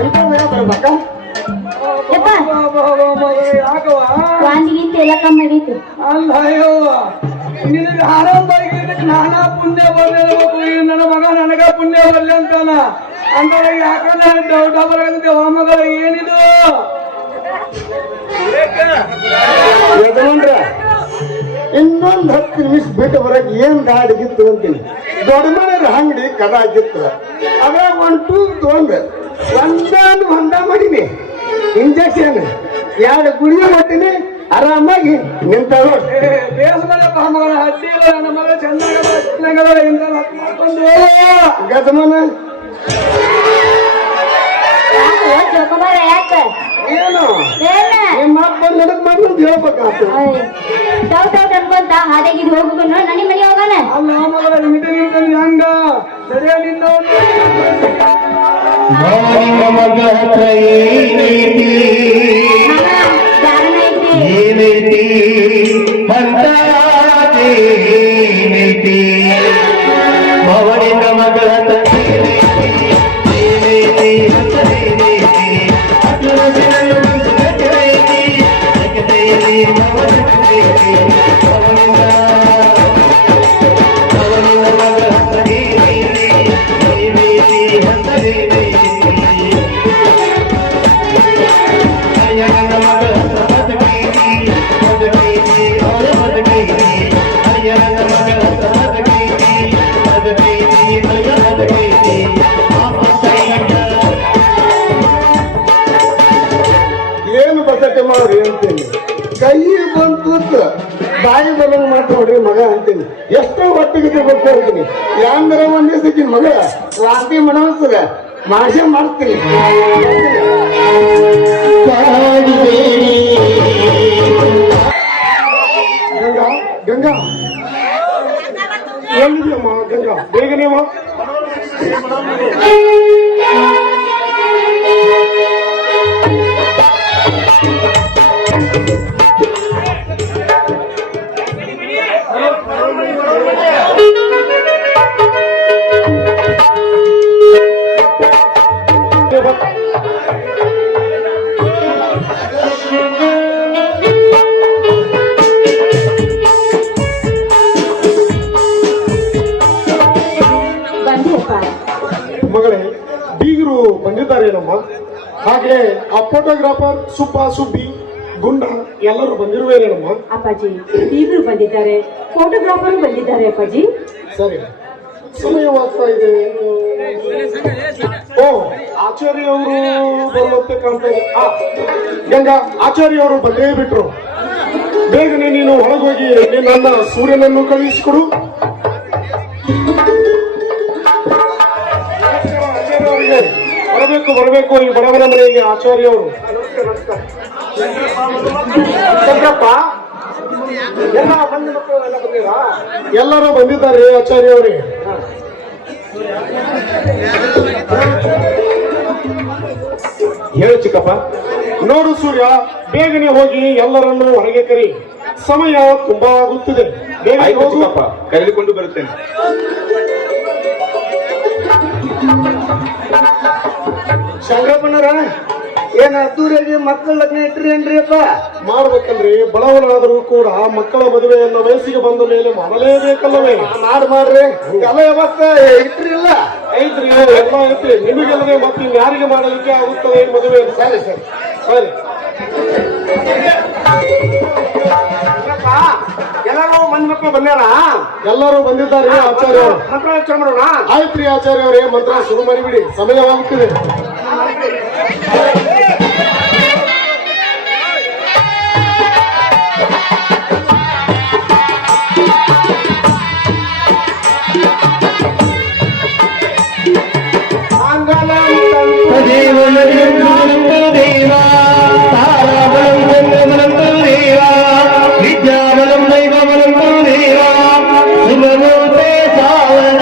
ಎಂತ ಬರ್ಬೇಕ ಯಪ್ಪ ಯಾಕವ ವಾಂದಿಗಿಂತ ಎಲ್ಲ ಕಮ್ಮಿ ಆಗೈತಿ. ಅಲ್ಲ ಅಯ್ಯವ್ವ ನಿನಗೆ ಆರಂಭಕ್ಕೆ ನಾನಾ ಪುಣ್ಯ ಬರ್ಲಿರ್ಬೇಕು ಈ ನನ್ನ ಮಗ ನನಗ ಪುಣ್ಯ ಬರ್ಲಿ ಅಂತಾನ ಅಂದ್ರೆ ಯಾಕಂದ್ರೆ ಡಬಲ್ ಆಗಿದ್ದೆ ಮಗ ಏನಿದು ಯಜಮಾನ್ರ ಇನ್ನೊಂದ್ 10 ನಿಮಿಷ ಬಿಟ್ಟು ಬರಕ್ ಏನ್ ಗಾಡಿಗಿತ್ತು ಅಂತೀನಿ. ದೊಡ್ಡ ಮನೆಯವ್ರ ಅಂಗಡಿ ಕದ ಆಗಿತ್ತು ಅದ್ರಾಗ ಒಂದ್ ಟೂಬ್ ತಗೊಂಡ್ ಹೊಂದ ಮಾಡೀನಿ. ಇಂಜೆಕ್ಷನ್ 2 ಗುಳಿಗೆ ಕೊಟ್ಟಿನಿ, ಆರಾಮಾಗಿ ನಿಂತಾವ. ಬೇಸಮಲ್ಲಪ್ಪ ಮಗನ ಹಡ್ಡಿ ಇಲ್ಲ ನನ್ನ ಮಗ ಚೆನ್ನಾಗದ ಇಂತ ಮಾಡ್ಕೊಂಡು ಗಜಮಾನ ಚೌಕಬಾರ ಯಾಕ ಏನು ಏನ ನಿಮ್ಮ ಅಪ್ಪ ನಡಕ್ ಮಾಡ್ಲು ಹೇಳ್ಬೇಕಾಗ್ತದೆ. ಡೌಟ್ ಅನ್ಕೊಂತ ಹಾಡಾಗಿದ್ ಹೋಗುನು ನನಿ ಮನೆ ಹೋಗೋಣ. ಅಲ್ಲ ಮಗಳ ನಿಂತ ಹೆಂಗ ಸರಿಯ ನಿನ್ನ ನಿಮ್ಮ ಮಗ ಹತ್ರ ಏನೈತಿ ಧಾರಣ ಐತಿ ಏನೈತಿ ಅಂತೇನೈತಿ ಮವನಿನ ಮಗ ಹತ್ರ ಏನೈತಿ ಅಂತೇನೈತಿ ಏನು ಬಸಟ್ಟೆ ಮಾಡ್ರಿ ಅಂತೀನಿ. ಕೈ ಬಂತು ಬಾಯಿ ಬರಂಗ್ ಮಾಡ್ಕೊಡ್ರಿ ಮಗ ಅಂತೀನಿ. ಎಷ್ಟೋ ಹೊಟ್ಟಿಗೆ ಗೊತ್ತು ಅಂತೀನಿ. ಯಾಂದ್ರ ಒಂದ್ ದಿವಸಕ್ಕೆ ಮಗ ವಾಂತಿ ಮನಸ್ತದ ಮಾಷೆ ಮಾಡ್ತೀನಿ. ಗಂಗಾ ಗಂಗಾ ಎಲ್ಲಿದೆಯಮ್ಮ ಗಂಗಾ? ಬೇಗನೆ ಬಂದಿಯಪ್ಪ. ಮಗಳೇ, ಬೀಗರು ಬಂದಿದ್ದಾರೇನಮ್ಮ? ಹಾಗೆ ಆ ಫೋಟೋಗ್ರಾಫರ್ ಸುಬ್ಬ ಸುಬ್ಬಿ ಗುಂಡ ಎಲ್ಲರೂ ಬಂದಿರುವೇನೇನಮ್ಮ? ಅಪ್ಪಾಜಿ ಬೀಗರು ಬಂದಿದ್ದಾರೆ, ಫೋಟೋಗ್ರಾಫರ್ ಬಂದಿದ್ದಾರೆ ಅಪ್ಪಾಜಿ. ಸರಿ, ಸಮಯವಾಗ್ತಾ ಇದೆ. ಓ, ಆಚಾರ್ಯ ಅವರು ಬರುವಂತೆ ಕಾಣ್ತಾ ಇದೆ. ಗಂಗಾ, ಆಚಾರ್ಯ ಅವರು ಬಂದೇ ಬಿಟ್ರು. ಬೇಗನೆ ನೀನು ಒಳಗೋಗಿ ನನ್ನ ಸೂರ್ಯನನ್ನು ಕಳುಹಿಸಿಕೊಡು. ಅವರಿಗೆ ಬರಬೇಕು ಈ ಬಡವರ ಮನೆಗೆ ಆಚಾರ್ಯ ಅವರು. ಚಂದ್ರಪ್ಪ, ಎಲ್ಲ ಮಂದಿ ಮಕ್ಕಳು ಎಲ್ಲ ಬಂದಿರಾ? ಎಲ್ಲರೂ ಬಂದಿದ್ದಾರೆ ಆಚಾರ್ಯ ಅವರೇ. ಹೇಳು ಚಿಕ್ಕಪ್ಪ. ನೋಡು ಸೂರ್ಯ, ಬೇಗನೆ ಹೋಗಿ ಎಲ್ಲರನ್ನು ಹೊರಗೆ ಕರಿ. ಸಮಯ ತುಂಬಾ ಆಗುತ್ತಿದೆ. ಬೇಗ ಆಯ್ತು ಹೋಗು. ಚಿಕ್ಕಪ್ಪ, ಕರೆದುಕೊಂಡು ಬರುತ್ತೇನೆ. ಶಂಕರಪ್ಪನರ, ಏನ ಅದ್ದೂರಿಯಾಗಿ ಮಕ್ಕಳ ಲಗ್ನ ಇಟ್ರೇನ್ರಿ? ಅಪ್ಪ ಮಾಡ್ಬೇಕಲ್ರಿ. ಬಡವನಾದರೂ ಕೂಡ ಮಕ್ಕಳ ಮದುವೆಯನ್ನು ವಯಸ್ಸಿಗೆ ಬಂದ ಮೇಲೆ ಮಾಡಲೇಬೇಕಲ್ಲವೇ? ಮಾಡ್ರಿ. ಎಲ್ಲ ವ್ಯವಸ್ಥೆ ಇಟ್ರಿಲ್ಲ? ಐತ್ರಿ, ಎಲ್ಲ ಐತ್ರಿ. ನಿಮಗೆಲ್ಲದೆ ಮತ್ತೆ ಯಾರಿಗೆ ಮಾಡಲಿಕ್ಕೆ ಆಗುತ್ತದೆ ಮದುವೆ? ಸರಿ ಸರಿ ಸರಿ. ಎಲ್ಲರೂ ಮಂದಿ ಮಕ್ಕಳು ಬಂದಾರ? ಎಲ್ಲರೂ ಬಂದಿದ್ದಾರೆ ಆಚಾರ್ಯ. ಮಂತ್ರ ಮಾಡೋಣ. ಆಯ್ತ್ರಿ ಆಚಾರ್ಯ ಅವರೇ, ಮಂತ್ರ ಶುರು ಮಾಡಿಬಿಡಿ, ಸಮಯವಾಗುತ್ತಿದೆ. ದೇವಾ ತಾರಾಬಲಂ ದೇವಾ ವಿದ್ಯಾಬಲಂ ದೈವಬಲಂ ದೇವಾ ಸುಮನೋತೆ ಸಾವನ.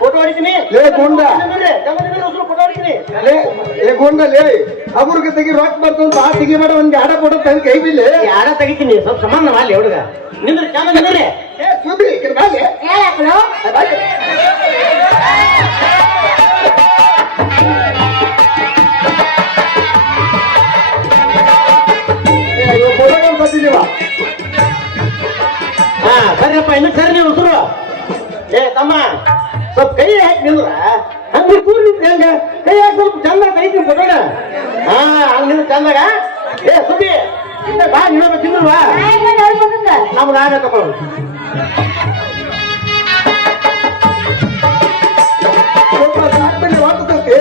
ಫೋಟೋ ಹೊಡಿತೀನಿ. ಲೇ ಗುಂಡ, ಲೇ ಗುಂಡ, ಲೇ ಅವ್ರಿಗೆ ತೆಗಿ ರೊಕ್ಕ ಬರ್ತಂತ ಆ ತೆಗಿಬೇಡ ಒಂದ್ ಆಡ ಕೊಡುತ್ತ ಕೈ ಬಿಲ್ಲಿ ಯಾರ ತೆಗಿತೀನಿ ಸ್ವಲ್ಪ ಸಮಾನ ಮಾಡಿ ಹುಡುಗ ನಿಂದ್ರೆ ಚಾಮ ನಿಂದ್ರಿ ಏ ಸುಬಿ ಈ ಕಡೆ ಬಾಲೆ. ಹೇಳಕ್ಲು ಏ, ಇವ್ ಫೋಟೋ ಬಂದಿದ್ದೀವ ಹಾ ಸರಿಯಪ್ಪ ಇನ್ನು ಸರಿ ನೀವು ಉಸುರು ಏ ತಮ್ಮ ಸ್ವಲ್ಪ ಕೈ ಹಾಕಿ ನಿಂದ್ರ ಹಂಗ ಕೂರ್ ನಿಂತ ಹೆಂಗ ಕೈ ಹಾಕಿ ಸ್ವಲ್ಪ ಚಂದ ಕೈತಿ ಫೋಟೋನ ಹಾ ಹಂಗ ನಿಂದ ಚಂದಾಗ ಏ ಸುಬ್ಬಿ ಬಾ ಇನ್ನೊಬ್ಬ ತಿಂದ್ರವಾ ನೋಡ್ಬೇಕಂಗ ನಮ್ಗೆ ಆಗತ್ತಪ್ಪ ಸ್ವಲ್ಪ ಸಾಕ್ಬಿಡಿ ವಾಪಸ್ಸಂತೆ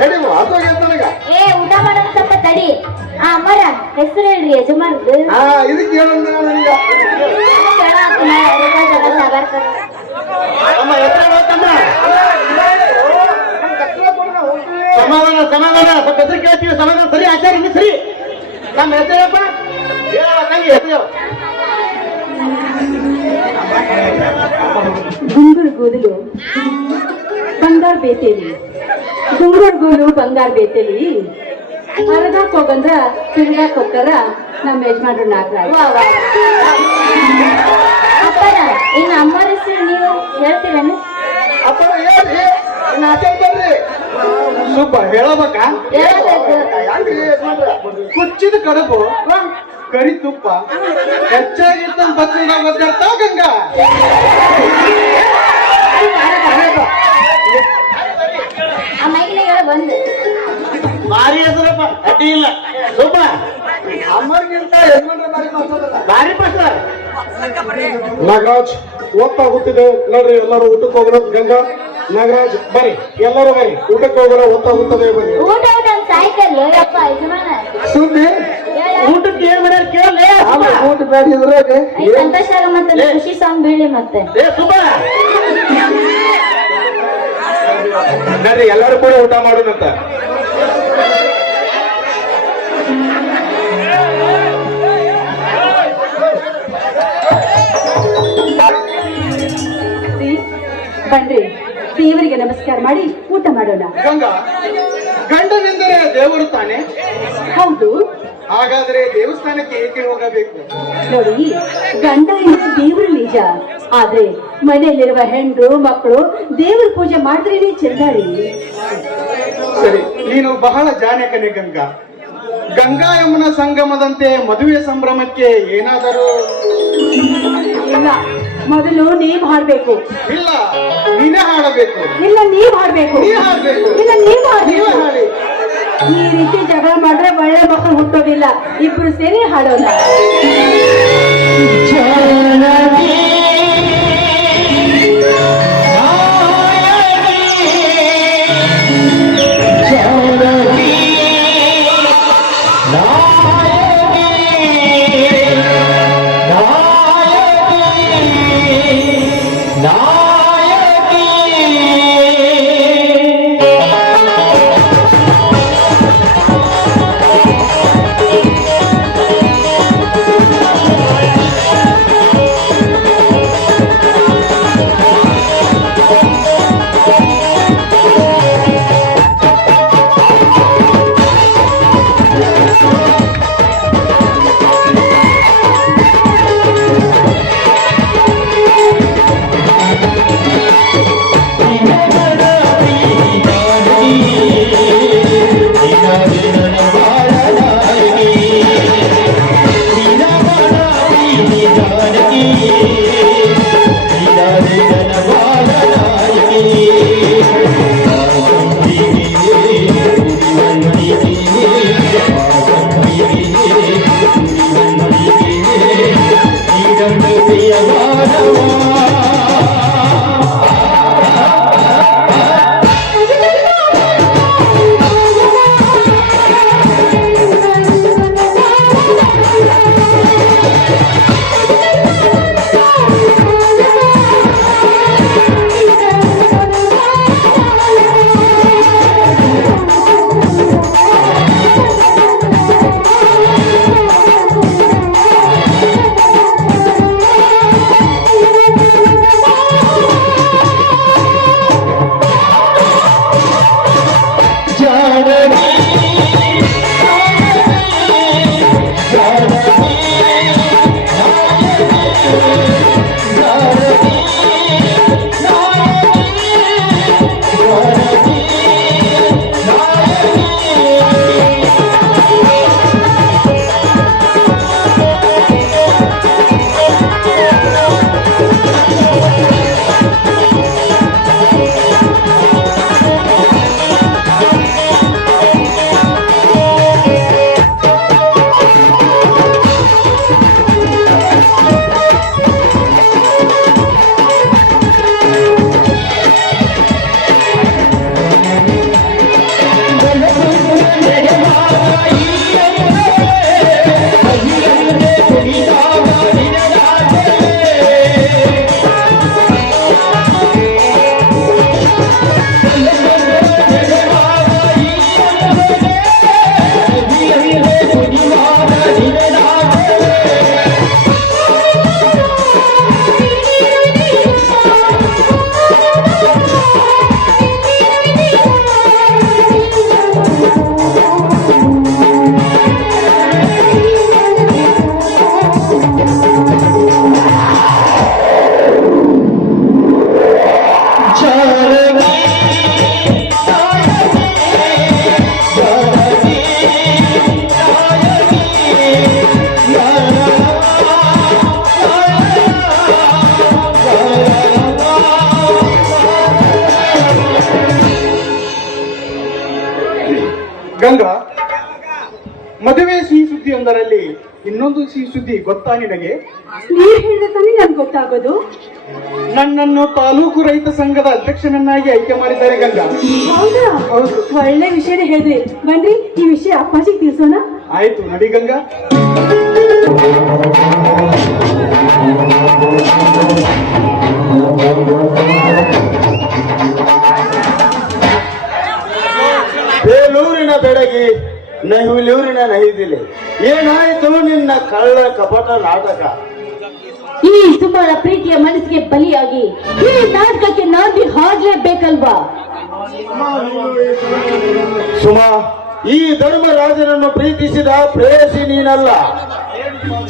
ಕಡಿಮೆ ಅದೋಗಿ ನನಗ ಏ ಊಟ ಮಾಡೋದು ಸ್ವಲ್ಪ ತಡಿ ಆ ಅಮ್ಮರ ಹೆಸರು ಹೇಳ್ರಿ ಯಜಮಾನ್ದು ಹಾ ಇದಕ್ಕೆ ಹೇಳಂದ ನನಗ ತಮ್ಮ ಹೆಸರು ತಮ್ಮ ಸಮಾಧಾನ ಸಮಾಧಾನ ಸ್ವಲ್ಪ ಹೆಸರು ಕೇಳ್ತೀವಿ ಸಮಾಧಾನ ಸರಿ ಆಚಾರ ಇನ್ನು ಸರಿ ನಮ್ಮ ಹೆಸರಪ್ಪ ತಂಗಿ ಹೆಸರು ಗುಂಗುರು ಕೂದಲು ಬಂಗಾರ ಬೇತೇಲಿ ಗುಂಗುರು ಗೂಲು ಬಂಗಾರ ಬೇತೇಲಿ ಅರಗಾಕ್ ಹೋಗಂದ್ರ ತಿರ್ಗಾಕ್ ಹೋಗ್ತಾರ ನಮ್ಮ ಯಜಮಾನ್ರು ನಾಗರಾಜ್. ಅಪ್ಪನ ಇನ್ನು ಅಮ್ಮರ ಹೆಸರು ನೀವು ಹೇಳ್ತೀರೇನು ಅಪ್ಪ ಹೇಳ್ರಿ ಇನ್ನು ಆಚೆ ಬರ್ರಿ ಸುಬ್ಬ ಹೇಳಬೇಕಾ ಹೇಳ್ಬೇಕು ಯಾಕ್ರಿ ಯಜಮಾನ್ರ? ಕುಚ್ಚಿದ ಕಡುಬು ಕರಿ ತುಪ್ಪ ಹೆಚ್ಚಾಗಿತ್ತ ಬಚ್ಚಿದ ಒದ್ದಾಡ್ತಾ ಗಂಗಾ ಆ ಮೈಕಿನ ಹೇಳ ಬಂದು ಭಾರಿ ಹೆಸರಪ್ಪ ಅಡ್ಡಿ ಇಲ್ಲ ಸೂಪ ಅಮ್ಮರಿಗಿಂತ ಯಜಮಾನ್ರ ಬಾರಿ ಮಾತಾಡಲ್ಲ. ಭಾರಿ ಪಸ್ತ ನಾಗರಾಜ್ ಓದ್ತಾ ಕೂತಿದೆ ನೋಡ್ರಿ ಎಲ್ಲರೂ ಊಟಕ್ಕೆ ಹೋಗೋಣ. ಗಂಗಾ ನಾಗರಾಜ್ ಬರ್ರಿ ಎಲ್ಲರೂ ಬರ್ರಿ ಊಟಕ್ಕೆ ಹೋಗೋಣ. ಓದ್ತಾ ಕೂತದೆ ಬನ್ನಿ. ಊಟ ಊಟ ಒಂದು ಸಾಯ್ಕಲ್ ಯಪ್ಪ ಯಜಮಾನ ಸುದ್ದಿ ಹೇಳ ಊಟಕ್ಕೆ ಏನ್ ಮಾಡ್ಯಾರ ಕೇಳಲೇ ಆಮ ಊಟ ಬೇಡ ಇದ್ರಾಗ ಸಂತೋಷ ಆಗ ಮತ್ತೆ ಖುಷಿ ಸಾಂಗ್ ಬೀಳಿ ಮತ್ತೆ ಏ ಸೂಪ ನಡ್ರಿ ಎಲ್ಲರೂ ಕೂಡ ಊಟ ಮಾಡೋಣಂತ. ಬನ್ರಿ ದೇವರಿಗೆ ನಮಸ್ಕಾರ ಮಾಡಿ ಊಟ ಮಾಡೋಣ. ಗಂಗಾ ಗಂಡನೆಂದರೆ ದೇವರು ತಾನೆ ಹೌದು ಹಾಗಾದ್ರೆ ದೇವಸ್ಥಾನಕ್ಕೆ ಏಕೆ ಹೋಗಬೇಕು ನೋಡಿ, ಗಂಡ ಎಂದ್ರೆ ದೇವರು ನಿಜ, ಆದ್ರೆ ಮನೆಯಲ್ಲಿರುವ ಹೆಂಡ್ರು ಮಕ್ಕಳು ದೇವರ ಪೂಜೆ ಮಾಡಿದ್ರೇನೆ ಚೆಂದಾಡಿ. ಸರಿ ನೀನು ಬಹಳ ಜಾಣಕನೆ ಗಂಗಾ. ಗಂಗಾ ಯಮುನ ಸಂಗಮದಂತೆ ಮದುವೆ ಸಂಭ್ರಮಕ್ಕೆ ಏನಾದರೂ ಇಲ್ಲ, ಮೊದಲು ನೀವ್ ಹಾಡ್ಬೇಕು. ಇಲ್ಲ ನೀನೇ ಹಾಡಬೇಕು. ಇಲ್ಲ ನೀವ್ ಹಾಡ್ಬೇಕು. ನೀವ್ ಹಾಡ್ಬೇಕು. ಇಲ್ಲ ನೀವ್ ನೀವೇ ಹಾಡ್ಬೇಕು. ಹಾಡಿ. ಈ ರೀತಿ ಜಗಳ ಮಾಡ್ರೆ ಒಳ್ಳೆ ಮಕ್ಕಳು ಹುಟ್ಟೋದಿಲ್ಲ. ಇಬ್ರು ಸೇರಿ ಹಾಡೋಣ. ಇನ್ನೊಂದು ಸಿಹಿ ಸುದ್ದಿ ಗೊತ್ತಾ ನಿನಗೆ? ನೀವ್ ಹೇಳಿದ ತಾನೇ ನನ್ಗೆ ಗೊತ್ತಾಗೋದು. ನನ್ನನ್ನು ತಾಲೂಕು ರೈತ ಸಂಘದ ಅಧ್ಯಕ್ಷನನ್ನಾಗಿ ಆಯ್ಕೆ ಮಾಡಿದ್ದಾರೆ ಗಂಗಾ. ಹೌದಾ? ಒಳ್ಳೆ ವಿಷಯನೇ ಹೇಳಿದ್ರಿ. ಬನ್ರಿ ಈ ವಿಷಯ ಅಪ್ಪಾಜಿ ತಿಳಿಸೋಣ. ಆಯ್ತು, ನಡಿ ಗಂಗಾ. ಬೇಲೂರಿನ ಬೆಡಗಿ ನಹಿಲೂರಿನ ನಹಿದಿಲೆ, ಏನಾಯ್ತು ನಿನ್ನ ಕಳ್ಳ ಕಪಟ ನಾಟಕ? ಈ ಸುಮಾರ ಪ್ರೀತಿಯ ಮನಸ್ಸಿಗೆ ಬಲಿಯಾಗಿ ಈ ನಾಟಕಕ್ಕೆ ನಾಂದಿ ಹಾಡ್ಲೇಬೇಕಲ್ವಾ? ಸುಮಾ, ಈ ಧರ್ಮರಾಜನನ್ನು ಪ್ರೀತಿಸಿದ ಪ್ರೇಯಸಿ ನೀನಲ್ಲ,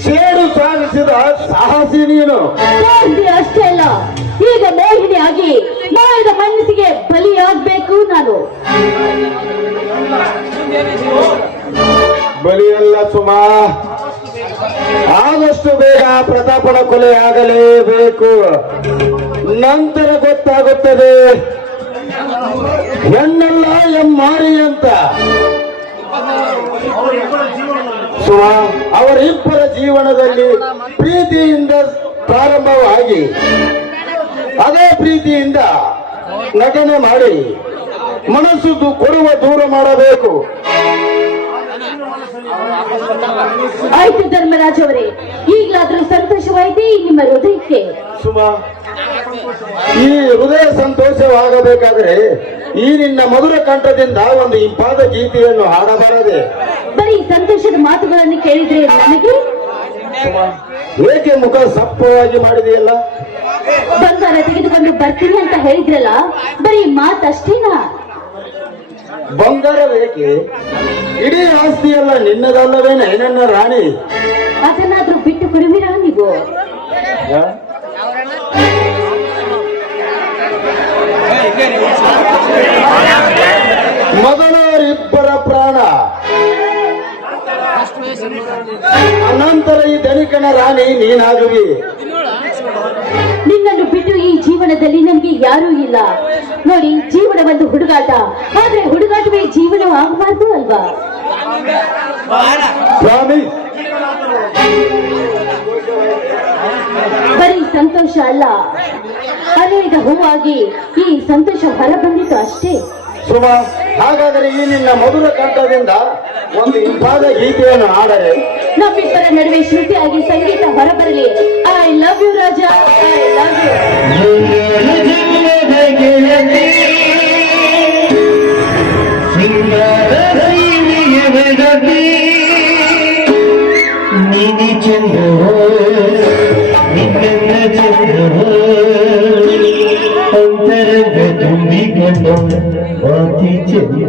ಸೇಡು ಸಾಗಿಸಿದ ಸಾಹಸಿ ನೀನು. ಅಷ್ಟೇ ಅಲ್ಲ, ಈಗ ಮೋಹಿನಿ ಆಗಿ ಮಾಯದ ಮನಸ್ಸಿಗೆ ಬಲಿಯಾಗಬೇಕು ನಾನು. ಬಲಿಯಲ್ಲ ಸುಮಾ, ಆದಷ್ಟು ಬೇಗ ಪ್ರತಾಪನ ಕೊಲೆ ಆಗಲೇಬೇಕು. ನಂತರ ಗೊತ್ತಾಗುತ್ತದೆ ಹೆಣ್ಣಲ್ಲ ಎಮ್ಮಾರಿ ಅಂತ. ಸುಮಾ, ಅವರಿಬ್ಬರ ಜೀವನದಲ್ಲಿ ಪ್ರೀತಿಯಿಂದ ಪ್ರಾರಂಭವಾಗಿ ಅದೇ ಪ್ರೀತಿಯಿಂದ ನಟನೆ ಮಾಡಿ ಮನಸ್ಸು ಕೊಡುವ ದೂರ ಮಾಡಬೇಕು. ಆಯ್ತು ಧರ್ಮರಾಜ್ ಅವರೇ, ಈಗಲಾದ್ರೂ ಸಂತೋಷವಾಯಿತೆ ನಿಮ್ಮ ಹೃದಯಕ್ಕೆ? ಸುಮಾ, ಈ ಹೃದಯ ಸಂತೋಷವಾಗಬೇಕಾದ್ರೆ ಈ ನಿನ್ನ ಮಧುರ ಕಂಠದಿಂದ ಒಂದು ಇಂಪಾದ ಗೀತೆಯನ್ನು ಹಾಡಬಾರದೆ? ಬರೀ ಸಂತೋಷದ ಮಾತುಗಳನ್ನು ಕೇಳಿದ್ರೆ ನನಗೆ? ಸುಮಾ, ಏಕೆ ಮುಖ ಸಪ್ಪವಾಗಿ ಮಾಡಿದೆಯಲ್ಲ? ಬಂಗಾರ ತೆಗೆದುಕೊಂಡು ಬರ್ತೀನಿ ಅಂತ ಹೇಳಿದ್ರಲ್ಲ, ಬರೀ ಮಾತಷ್ಟೇನಾ? ಬಂಗಾರ ಬೇಕೆ? ಇಡೀ ಆಸ್ತಿಯಲ್ಲ ನಿನ್ನದಲ್ಲವೇನೆ ನನ್ನ ರಾಣಿ? ಅದನ್ನಾದ್ರೂ ಬಿಟ್ಟು ಕೊಡುವಿರಾ ನೀವು? ಹ? ಮೊದಲವರಿಬ್ಬರ ಪ್ರಾಣ, ಅನಂತರ ಈ ಧನಿಕನ ರಾಣಿ ನೀನಾಗುವಿ. ನಿನ್ನನ್ನು ಬಿಟ್ಟು ಈ ಜೀವನದಲ್ಲಿ ನನಗೆ ಯಾರೂ ಇಲ್ಲ. ನೋಡಿ, ಜೀವನ ಒಂದು ಹುಡುಗಾಟ, ಆದ್ರೆ ಹುಡುಗಾಟವೇ ಜೀವನ ಆಗಬಾರ್ದು ಅಲ್ವಾ? ಸ್ವಾಮಿ, ಬರೀ ಸಂತೋಷ ಅಲ್ಲ, ಅನೇಕ ಹೂವಾಗಿ ಈ ಸಂತೋಷ ಹೊರ ಬಂದಿತ್ತು ಅಷ್ಟೇ. ಸುಮಾ, ಹಾಗಾದರೆ ಈ ನಿನ್ನ ಮಧುರ ಕಂಠದಿಂದ ಒಂದು ಇಂಪಾದ ಗೀತೆಯನ್ನು ಹಾಡರೆ ನಮ್ಮಿಬ್ಬರ ನಡುವೆ ಶ್ರುತಿಯಾಗಿ ಸಂಗೀತ ಹೊರಬರಲಿ. I love you Raja, I love you. ನೀನಿ ಚಂದ ನಿನ್ನ ಚಂದ ಅಂತರಂಗ ತುಂಬಿಕೊಂಡ ಅತಿ ಚಂದ.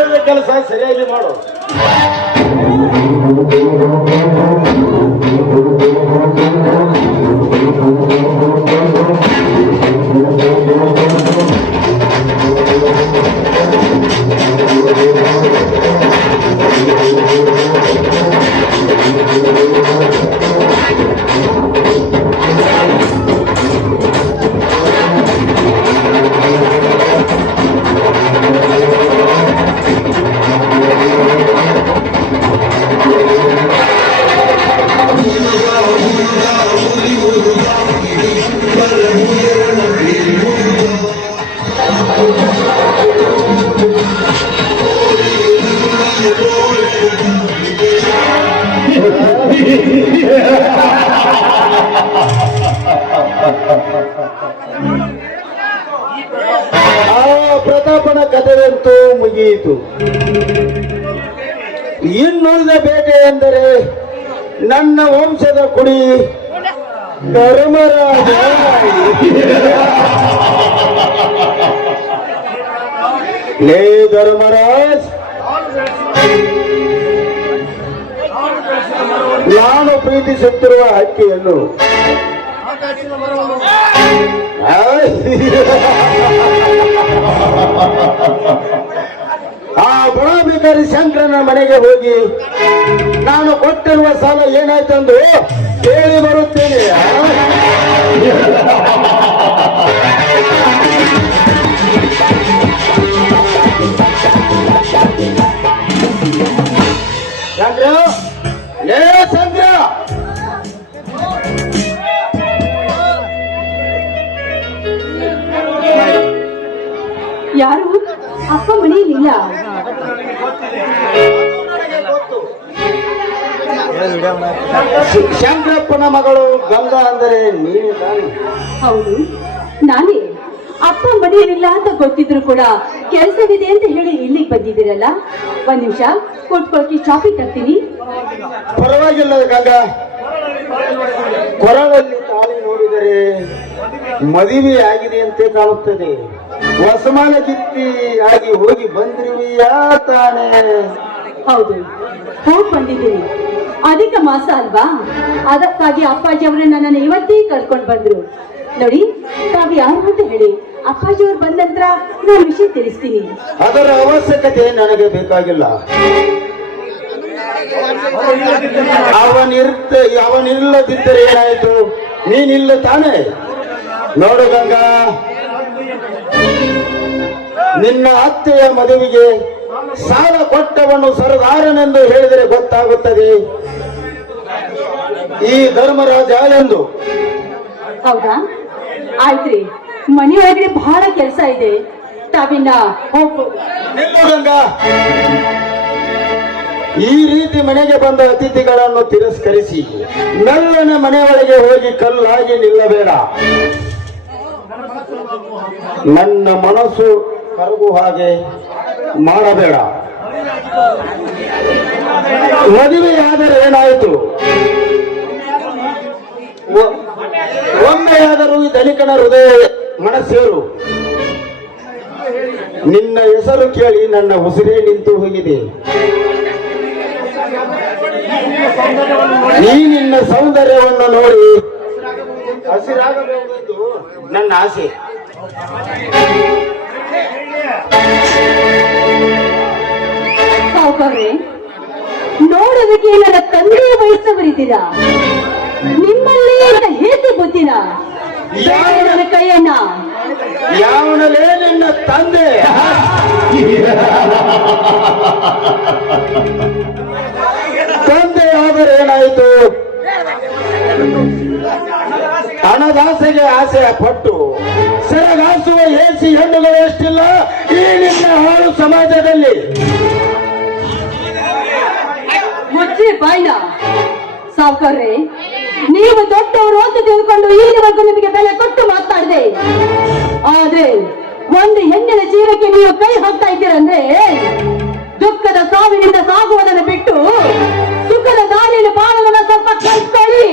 ಹೇಳಿದ ಕೆಲಸ ಸರಿಯಾಗಿ ಮಾಡು. ಆ ಪ್ರತಾಪನ ಕಥೆಯಂತೂ ಮುಗಿಯಿತು. ಇನ್ನುಳಿದ ಬೇಟೆ ಎಂದರೆ ನನ್ನ ವಂಶದ ಕುಡಿ ಧರ್ಮರಾಜ. ಲೇ ಧರ್ಮರಾಜ್, ನಾನು ಪ್ರೀತಿಸುತ್ತಿರುವ ಹಕ್ಕಿಯನ್ನು ಆ ಗುಣಾಭಿಕಾರಿ ಶಂಕರನ ಮನೆಗೆ ಹೋಗಿ ನಾನು ಕೊಟ್ಟಿರುವ ಸಾಲ ಏನಾಯ್ತೆಂದು ಕೇಳಿ ಬರುತ್ತೇನೆ. ಶಂಕರ, ಲೇ ಶಂಕರ, ಯಾರು? ಅಪ್ಪ ಮನೆಯಲ್ಲಿಲ್ಲ. ಶಂಕರಪ್ಪನ ಮಗಳು ಗಂಗಾ ಅಂದರೆ ನೀನು ತಾನೆ? ಹೌದು, ನಾನೇ. ಅಪ್ಪ ಮನೆಯಲ್ಲಿಲ್ಲ ಅಂತ ಗೊತ್ತಿದ್ರು ಕೂಡ ಕೆಲಸವಿದೆ ಅಂತ ಹೇಳಿ ಇಲ್ಲಿಗೆ ಬಂದಿದ್ದೀರಲ್ಲ. ಒಂದ್ ನಿಮಿಷ ಕೊಟ್ಕೊಳ್ತಿ, ಶಾಪಿಂಗ್ ತರ್ತೀನಿ. ಪರವಾಗಿಲ್ಲ ಗಂಗಾ, ಕೊರಳಲ್ಲಿ ತಾಳಿ ನೋಡಿದರೆ ಮದುವೆ ಆಗಿದೆ ಅಂತೆ ಕಾಣುತ್ತದೆ. ವಸಮಾನ ಕಿತ್ತಿ ಆಗಿ ಹೋಗಿ ಬಂದಿರುವಿಯಾ ತಾನೇ? ಹೌದು, ಹೋಗಿ ಬಂದಿದ್ದೀನಿ. ಅಧಿಕ ಮಾಸ ಅಲ್ವಾ, ಅದಕ್ಕಾಗಿ ಅಪ್ಪಾಜಿ ಅವರು ನನ್ನನ್ನು ಇವತ್ತೇ ಕರ್ಕೊಂಡು ಬಂದ್ರು. ನೋಡಿ, ತಾವು ಯಾರು ಅಂತ ಹೇಳಿ, ಅಪ್ಪಾಜಿ ಅವ್ರು ಬಂದ ನಂತರ ನಾನು ವಿಷಯ ತಿಳಿಸ್ತೀನಿ. ಅದರ ಅವಶ್ಯಕತೆ ನನಗೆ ಬೇಕಾಗಿಲ್ಲ. ಅವನಿಲ್ಲದಿದ್ದರೆ ಏನಾಯ್ತು? ನೀನಿಲ್ಲ ತಾನೇ? ನೋಡು ಗಂಗಾ, ನಿನ್ನ ಅತ್ತೆಯ ಮದುವೆಗೆ ಸಾಲ ಕೊಟ್ಟವನು ಸರದಾರನೆಂದು ಹೇಳಿದರೆ ಗೊತ್ತಾಗುತ್ತದೆ ಈ ಧರ್ಮರಾಜ ಎಂದು. ಹೌದಾ? ಆಯ್ತ್ರಿ, ಮನೆಯೊಳಗಡೆ ಬಹಳ ಕೆಲಸ ಇದೆ, ತಾವಿನ್ನ ಹೋಗ್ಬೋದು. ನಿಲ್ಲು ಗಂಗಾ, ಈ ರೀತಿ ಮನೆಗೆ ಬಂದ ಅತಿಥಿಗಳನ್ನು ತಿರಸ್ಕರಿಸಿ ಮೆಲ್ಲನೆ ಮನೆಯೊಳಗೆ ಹೋಗಿ ಕಲ್ಲಾಗಿ ನಿಲ್ಲಬೇಡ. ನನ್ನ ಮನಸ್ಸು ಕರಗು ಹಾಗೆ ಮಾಡಬೇಡ. ಮದುವೆಯಾದರೆ ಏನಾಯಿತು? ಒಮ್ಮೆಯಾದರೂ ಈ ಧನಿಕನ ಹೃದಯ ಮನಸ್ಸೇರು. ನಿನ್ನ ಹೆಸರು ಕೇಳಿ ನನ್ನ ಉಸಿರೇ ನಿಂತು ಹೋಗಿದೆ. ಈ ನಿನ್ನ ಸೌಂದರ್ಯವನ್ನು ನೋಡಿ ಹಸಿರಾಗಬೇಕೆಂದು ನನ್ನ ಆಸೆ. ಸಾವುಕಾರ್ರೆ, ನೋಡೋದಕ್ಕೆ ನನ್ನ ತಂದೆಯ ವಯಸ್ಸವರಿದ್ದೀರಾ. ನಿಮ್ಮಲ್ಲಿ ಹೇಗೆ ಬುದ್ಧಿನ ನನ್ನ ಕೈಯನ್ನ ಯಾವನಲೇ ನಿನ್ನ ತಂದೆ? ತಂದೆ ಆದರೆ ಏನಾಯಿತು? ಹಣದಾಸೆಗೆ ಆಸೆ ಪಟ್ಟು ಸೆರಗಾಸುವ ಏಸಿ ಹೆಣ್ಣುಗಳು ಎಷ್ಟಿಲ್ಲ ಈ ನಿನ್ನ ಹಾಳು ಸಮಾಜದಲ್ಲಿ. ಮುಚ್ಚಿ ಬಾಯ್ನ. ಸಾವುಕಾರ್ರೆ, ನೀವು ದೊಡ್ಡವರು ಅಂತ ತಿಳ್ಕೊಂಡು ಇಲ್ಲಿವರೆಗೂ ನಿಮಗೆ ಬೆಲೆ ಕೊಟ್ಟು ಮಾತಾಡಿದೆ. ಆದ್ರೆ ಒಂದು ಹೆಣ್ಣಿನ ಜೀವಕ್ಕೆ ನೀವು ಕೈ ಹಾಕ್ತಾ ಇದ್ದೀರಂದ್ರೆ ದುಃಖದ ಸಾವಿನಿಂದ ಸಾಗುವುದನ್ನು ಬಿಟ್ಟು ಸುಖದ ದಾರಿಯಲ್ಲಿ ಬಾಳುವುದನ್ನು ಸ್ವಲ್ಪ ಕಲ್ತ್ಕೊಳ್ಳಿ.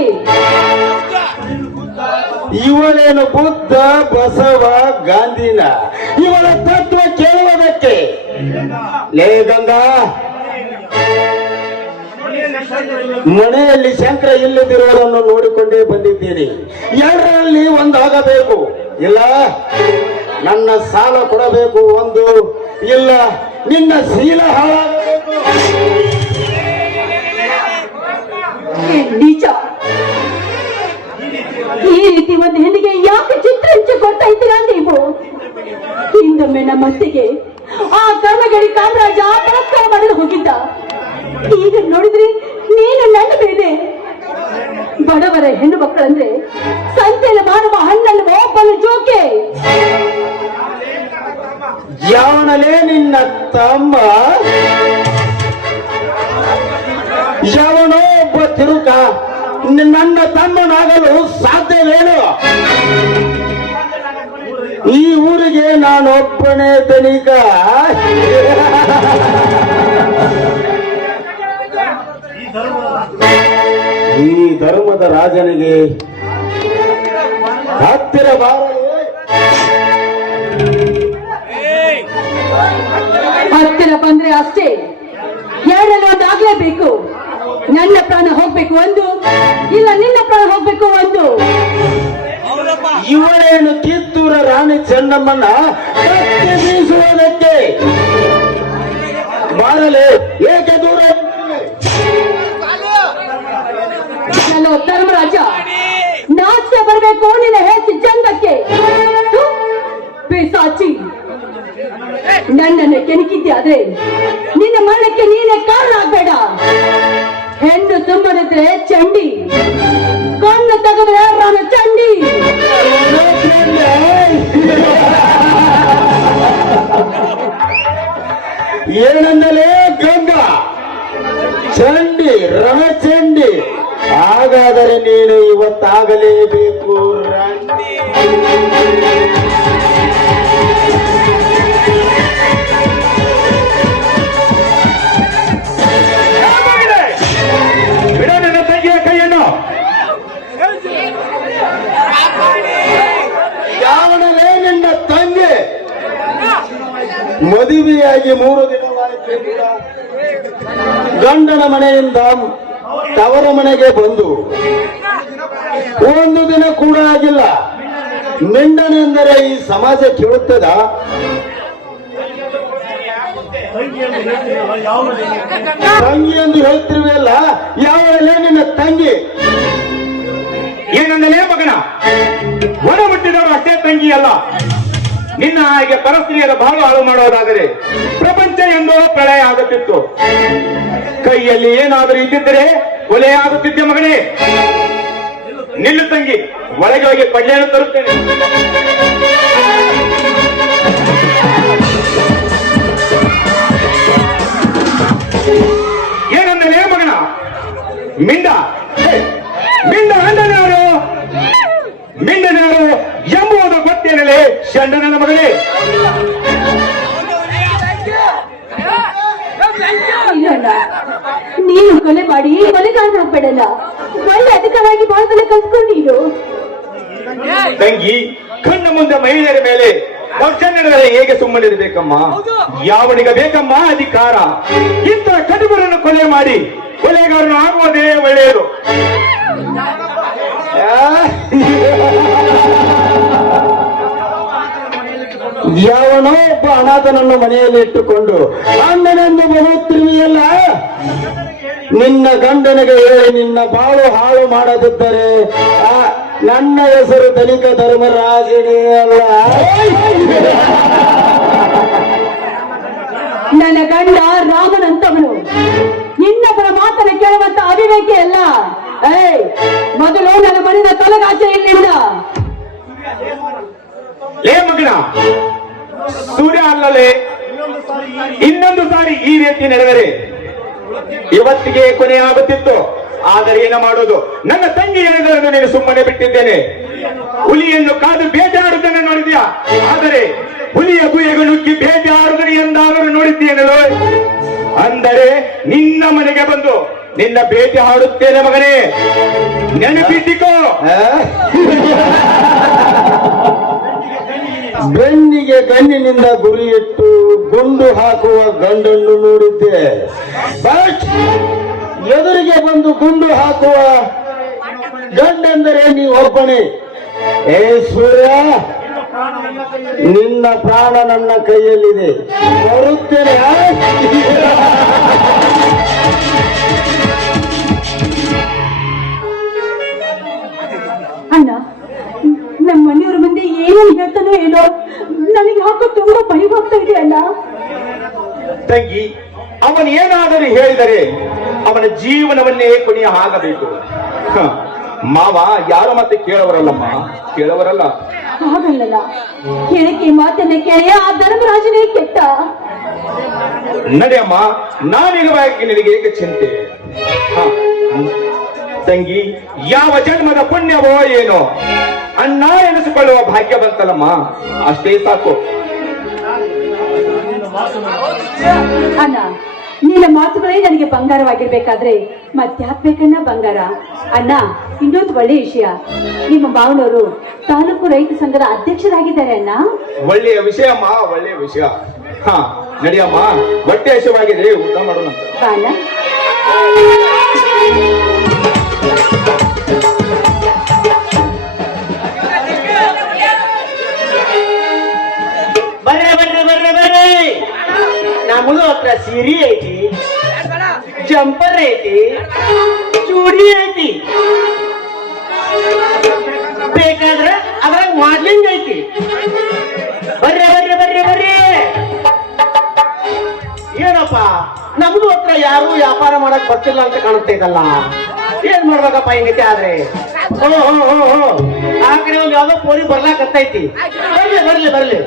ಇವಳೇನು ಬುದ್ಧ, ಬಸವ, ಗಾಂಧಿನ? ಇವಳ ತತ್ವ ಕೇಳುವುದಕ್ಕೆ ಲೇ ಗಂಗಾ, ಮನೆಯಲ್ಲಿ ಶಂಕರ ಇಲ್ಲದಿರುವುದನ್ನು ನೋಡಿಕೊಂಡೇ ಬಂದಿದ್ದೀನಿ. ಎರಡರಲ್ಲಿ ಒಂದಾಗಬೇಕು. ಇಲ್ಲ ನನ್ನ ಸಾಲ ಕೊಡಬೇಕು, ಒಂದು ಇಲ್ಲ ನಿನ್ನ ಶೀಲ ಹಾಳಾಗಬೇಕು. ನಿಜ, ಈ ರೀತಿ ಒಂದು ಹೆಣ್ಣಿಗೆ ಯಾಕೆ ಚಿತ್ರಹಿಂಸೆ ಕೊಡ್ತಾ ಇದ್ದೀರಾ ನೀವು? ಹಿಂದೊಮ್ಮೆ ನಮ್ಮತ್ತಿಗೆ ಆ ಕರ್ಮಗಡಿ ಕಾಮರಾಜ ಬಲಾತ್ಕಾರ ಮಾಡಲು ಹೋಗಿದ್ದ. ಈಗ ನೋಡಿದ್ರಿ ನೀನು ನನ್ನ ಮೇಲೆ. ಬಡವರ ಹೆಣ್ಣು ಮಕ್ಕಳಂದ್ರೆ ಸಂತೆಯಲ್ಲಿ ಮಾನವ ಹಣ್ಣಲ್ವೋ ಬಲು ಜೋಕೆ. ಯಾವನಲೇ ನಿನ್ನ ತಮ್ಮ? ಯಾವನೋ ಒಬ್ಬ ತಿರುಕ ನನ್ನ ತಮ್ಮನಾಗಲು ಸಾಧ್ಯವೇನು? ಈ ಊರಿಗೆ ನಾನೊಬ್ಬನೇ ಧನಿಕ. ಈ ಧರ್ಮದ ರಾಜನಿಗೆ ಹತ್ತಿರ ಬಾರಲು. ಹತ್ತಿರ ಬಂದ್ರೆ ಅಷ್ಟೇ, ಎರಡಲ್ಲಿ ಒಂದಾಗ್ಲೇಬೇಕು. ನನ್ನ ಪ್ರಾಣ ಹೋಗ್ಬೇಕು ಒಂದು, ಇಲ್ಲ ನಿನ್ನ ಪ್ರಾಣ ಹೋಗ್ಬೇಕು ಒಂದು. ಇವಳೇನು ಕಿತ್ತೂರ ರಾಣಿ ಚೆನ್ನಮ್ಮನ ಕತ್ತಿ ಬೀಸುವುದಕ್ಕೆ ಬಾರಲೆ, ಏಕೆ ದೂರ? ಹಲೋ ಧರ್ಮರಾಜ, ನಾಚೆ ಬರ್ಬೇಕು ನಿನ್ನ ಹೆಚ್ಚು ಜಂಗಕ್ಕೆ. ಪಿಸಾಚಿ, ನನ್ನನ್ನು ಕೆಣಕಿದ್ಯಾದ್ರೆ ನಿನ್ನ ಮರಣಕ್ಕೆ ನೀನೇ ಕಾರಣ ಆಗ್ಬೇಡ. ಹೆಣ್ಣು ಸುಮ್ಮನಿದ್ರೆ ಚಂಡಿ, ಕಣ್ಣು ತೆಗೆದ್ರೆ ರಾಮ ಚಂಡಿ. ಏನಂದಲೇ ಗಂಗಾ? ಚಂಡಿ, ರಣಚಂಡಿ. ಹಾಗಾದರೆ ನೀನು ಇವತ್ತಾಗಲೇಬೇಕು ರಂಡಿ. ಬಿಡ ನನ್ನ ತಂಗಿಯ ಕೈಯನ್ನು. ಯಾವನಲೇ ನಿನ್ನ ತಂಗಿ? ಮದುವೆಯಾಗಿ 3 ದಿನವಾಯಿತು. ಗಂಡನ ಮನೆಯಿಂದ ತವರ ಮನೆಗೆ ಬಂದು 1 ದಿನ ಕೂಡ ಆಗಿಲ್ಲ. ಮಿಂಡನೆಂದರೆ ಈ ಸಮಾಜ ಕೇಳುತ್ತದ? ತಂಗಿ ಎಂದು ಹೇಳ್ತಿರುವೆಲ್ಲ, ಯಾವಳೇ ನಿನ್ನ ತಂಗಿ? ಏನಂದಲೇ ಮಗನ? ಒಡ ಹುಟ್ಟಿದವರು ಅಷ್ಟೇ ತಂಗಿ ಅಲ್ಲ. ನಿನ್ನ ಹಾಗೆ ಪರಸ್ತ್ರೀಯರ ಬಾಳು ಹಾಳು ಮಾಡೋದಾದರೆ ಪ್ರಪಂಚ ಎಂದೋ ಪ್ರಳಯ ಆಗುತ್ತಿತ್ತು. ಕೈಯಲ್ಲಿ ಏನಾದರೂ ಇದ್ದಿದ್ದರೆ ಕೊಲೆ ಆಗುತ್ತಿದ್ದೆ ಮಗನೇ. ನಿಲ್ಲು ತಂಗಿ, ಒಳಗೆ ಹೋಗಿ ಪಡ್ಲೆಯನ್ನು ತರುತ್ತೇನೆ. ಏನಂದಲೇ ಮಗನ? ಮಿಂಡ ಮಿಂಡ ಅಂಡನಾರು, ಮಿಂಡನಾರು ಎಂಬುವುದು ಗೊತ್ತೇನಲೇ ಷಂಡನ ಮಗನೇ? ಇಲ್ಲಣ್ಣ, ನೀನು ಕೊಲೆ ಮಾಡಿ ಕೊಲೆಗಾರನಾಗ್ಬೇಡಲ್ಲ. ಒಳ್ಳೆ ಅಧಿಕಾರಾಗಿ ಬಾಳ್ದಲ್ಲ ಕಲ್ತ್ಕೊಂಡು ನೀನು. ತಂಗಿ, ಕಣ್ಣ ಮುಂದೆ ಮಹಿಳೆಯರ ಮೇಲೆ ದೌರ್ಜನ್ಯದಲ್ಲಿ ಹೇಗೆ ಸುಮ್ಮನಿರಬೇಕಮ್ಮ? ಯಾವನಿಗೆ ಬೇಕಮ್ಮ ಅಧಿಕಾರ? ಇಂಥ ಕಟುಬರನ್ನು ಕೊಲೆ ಮಾಡಿ ಕೊಲೆಗಾರನು ಆಗುವುದೇ ಒಳ್ಳೆಯದು. ಯಾವನೋ ಒಬ್ಬ ಅನಾಥನನ್ನು ಮನೆಯಲ್ಲಿ ಇಟ್ಟುಕೊಂಡು ಅಣ್ಣನೆಂದು ಬರುತ್ತಿರುವೆಯಲ್ಲ. ನಿನ್ನ ಗಂಡನಿಗೆ ಹೇಳಿ ನಿನ್ನ ಬಾಳು ಹಾಳು ಮಾಡದಿದ್ದರೆ ನನ್ನ ಹೆಸರು ಧನಿಕ ಧರ್ಮರಾಜನೇ ಅಲ್ಲ. ನನ್ನ ಗಂಡ ರಾಮನಂತವನು, ಇನ್ನೊಬ್ಬರ ಮಾತನ್ನು ಕೇಳುವಂತ ಅವಿವೇಕಿ ಅಲ್ಲ. ಮೊದಲು ನನ್ನ ಮನೆಯ ತೊಲಗಾಚೆ ಇಲ್ಲಿಂದ. ಲೇ ಮಗನ, ಸೂರ್ಯ ಅಲ್ಲಲೇ ಇನ್ನೊಂದು ಸಾರಿ ಈ ರೀತಿ ನಡೆದರೆ ಇವತ್ತಿಗೆ ಕೊನೆ ಆಗುತ್ತಿತ್ತು. ಆದರೆ ಏನ ಮಾಡೋದು? ನನ್ನ ತಂಗಿ ಹೇಳಿದರನ್ನು ನೀನು ಸುಮ್ಮನೆ ಬಿಟ್ಟಿದ್ದೇನೆ. ಹುಲಿಯನ್ನು ಕಾದು ಬೇಟೆಯಾಡುವುದನ್ನು ನೋಡಿದ್ಯಾ? ಆದರೆ ಹುಲಿಯ ಗುಹೆಗೆ ನುಗ್ಗಿ ಬೇಟೆಯಾಡುವುದನ್ನು ಎಂದಾದರೂ ನೋಡಿದ್ದೇನೋ? ಅಂದರೆ ನಿನ್ನ ಮನೆಗೆ ಬಂದು ನಿನ್ನ ಬೇಟೆ ಆಡುತ್ತೇನೆ ಮಗನೇ, ನೆನಪಿಟ್ಟಿಕೋ. ಬೆನ್ನಿಗೆ ಗಣ್ಣಿನಿಂದ ಗುರಿಯಿಟ್ಟು ಗುಂಡು ಹಾಕುವ ಗಂಡನ್ನು ನೋಡಿದ್ದೆ. ಬಟ್ ಎದುರಿಗೆ ಬಂದು ಗುಂಡು ಹಾಕುವ ಗಂಡೆಂದರೆ ನೀವೊಬ್ಬನೇ. ಏ ಸೂರ್ಯ, ನಿನ್ನ ಪ್ರಾಣ ನನ್ನ ಕೈಯಲ್ಲಿದೆ, ಬರುತ್ತೇನೆ. ಅಣ್ಣ, ನಮ್ಮ ಮನೆಯವ್ರ ಮುಂದೆ ಏನೇನು ಹೇಳ್ತಾನೋ ಏನೋ, ನನಗೆ ಯಾಕೋ ತುಂಬಾ ಭಯವಾಗ್ತಾ ಇದೆ ಅಣ್ಣ. ತಂಗಿ, ಅವನು ಏನಾದರೂ ಹೇಳಿದರೆ ಅವನ ಜೀವನವನ್ನೇ ಕೊನೆಯ ಆಗಬೇಕು. ಮಾವ ಯಾರ ಮತ್ತೆ ಕೇಳವರಲ್ಲಮ್ಮ, ಕೇಳವರಲ್ಲ. ಹಾಗಲ್ಲ, ಕೇಳಕ್ಕೆ ಮಾತನ್ನ ಕೇಳಿ ಆ ಧರ್ಮರಾಜನೇ ಕೆಟ್ಟ. ನಡೆಯಮ್ಮ, ನಾನಿರುವಾಗ ನಿನಗೆ ಏಕೆ ಚಿಂತೆ? ಹ, ತಂಗಿ, ಯಾವ ಜನ್ಮದ ಪುಣ್ಯವೋ ಏನೋ ಅಣ್ಣ ಎನಿಸಿಕೊಳ್ಳುವ ಭಾಗ್ಯ ಬಂತಲ್ಲಮ್ಮ, ಅಷ್ಟೇ ಸಾಕು. ಅಣ್ಣ, ನಿನ್ನ ಮಾತುಗಳೇ ನನಗೆ ಬಂಗಾರವಾಗಿರ್ಬೇಕಾದ್ರೆ ಮತ್ತ್ಯಾಕ್ ಬೇಕನ್ನ ಬಂಗಾರ? ಅಣ್ಣ, ಇನ್ನೊಂದು ಒಳ್ಳೆ ವಿಷಯ, ನಿಮ್ಮ ಮಾವನವರು ತಾಲೂಕು ರೈತ ಸಂಘದ ಅಧ್ಯಕ್ಷರಾಗಿದ್ದಾರೆ ಅಣ್ಣ. ಒಳ್ಳೆಯ ವಿಷಯ ಅಮ್ಮ, ಒಳ್ಳೆಯ ವಿಷಯ. ಹ, ನಡಿಯಮ್ಮ, ಹೊಟ್ಟೆ ಹಸಿವಾಗಿದೆ, ಊಟ ಮಾಡೋಣ. ಬಾ ಅಣ್ಣ. ಬರ್ರಿ ಬರ್ರಿ ಬರ್ರಿ ಬರ್ರಿ. ನಮ್ಮದು ಹತ್ರ ಸೀರೆ ಐತಿ, ಜಂಪರ್ ಐತಿ, ಚೂಡಿ ಐತಿ, ಬೇಕಾದ್ರೆ ಅದ್ರಾಗ ಮಾಡ್ಲಿಂಗ್ ಐತಿ. ಬರ್ರಿ ಬರ್ರಿ ಬರ್ರಿ ಬರ್ರಿ. ಏನಪ್ಪ, ನಮ್ದು ಹತ್ರ ಯಾರು ವ್ಯಾಪಾರ ಮಾಡಕ್ ಬರ್ತಿಲ್ಲ ಅಂತ ಕಾಣುತ್ತೈತಲ್ಲ, ಏನ್ ಮಾಡ್ಬೇಕಪ್ಪ ಹಿಂಗೈತಿ? ಆದ್ರೆ ಆ ಕಡೆ ಒಂದ್ ಯಾವ್ದೋ ಪೋಲಿ ಬರ್ಲಾಕತ್ತೈತಿ. ಬರ್ಲಿ ಬರ್ಲಿ ಬರ್ಲಿ.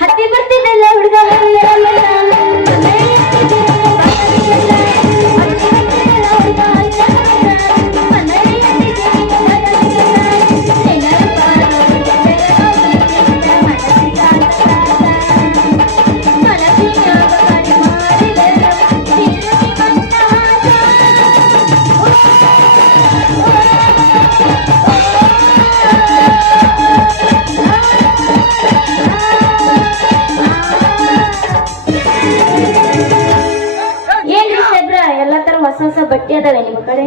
ಹತ್ತಿ ಬರ್ತಿದ್ದಲ್ಲ ಹುಡುಗ ಹೊಸ ಬಟ್ಟೆ ಅದಾವೆ ನಿಮ್ಮ ಕಡೆ?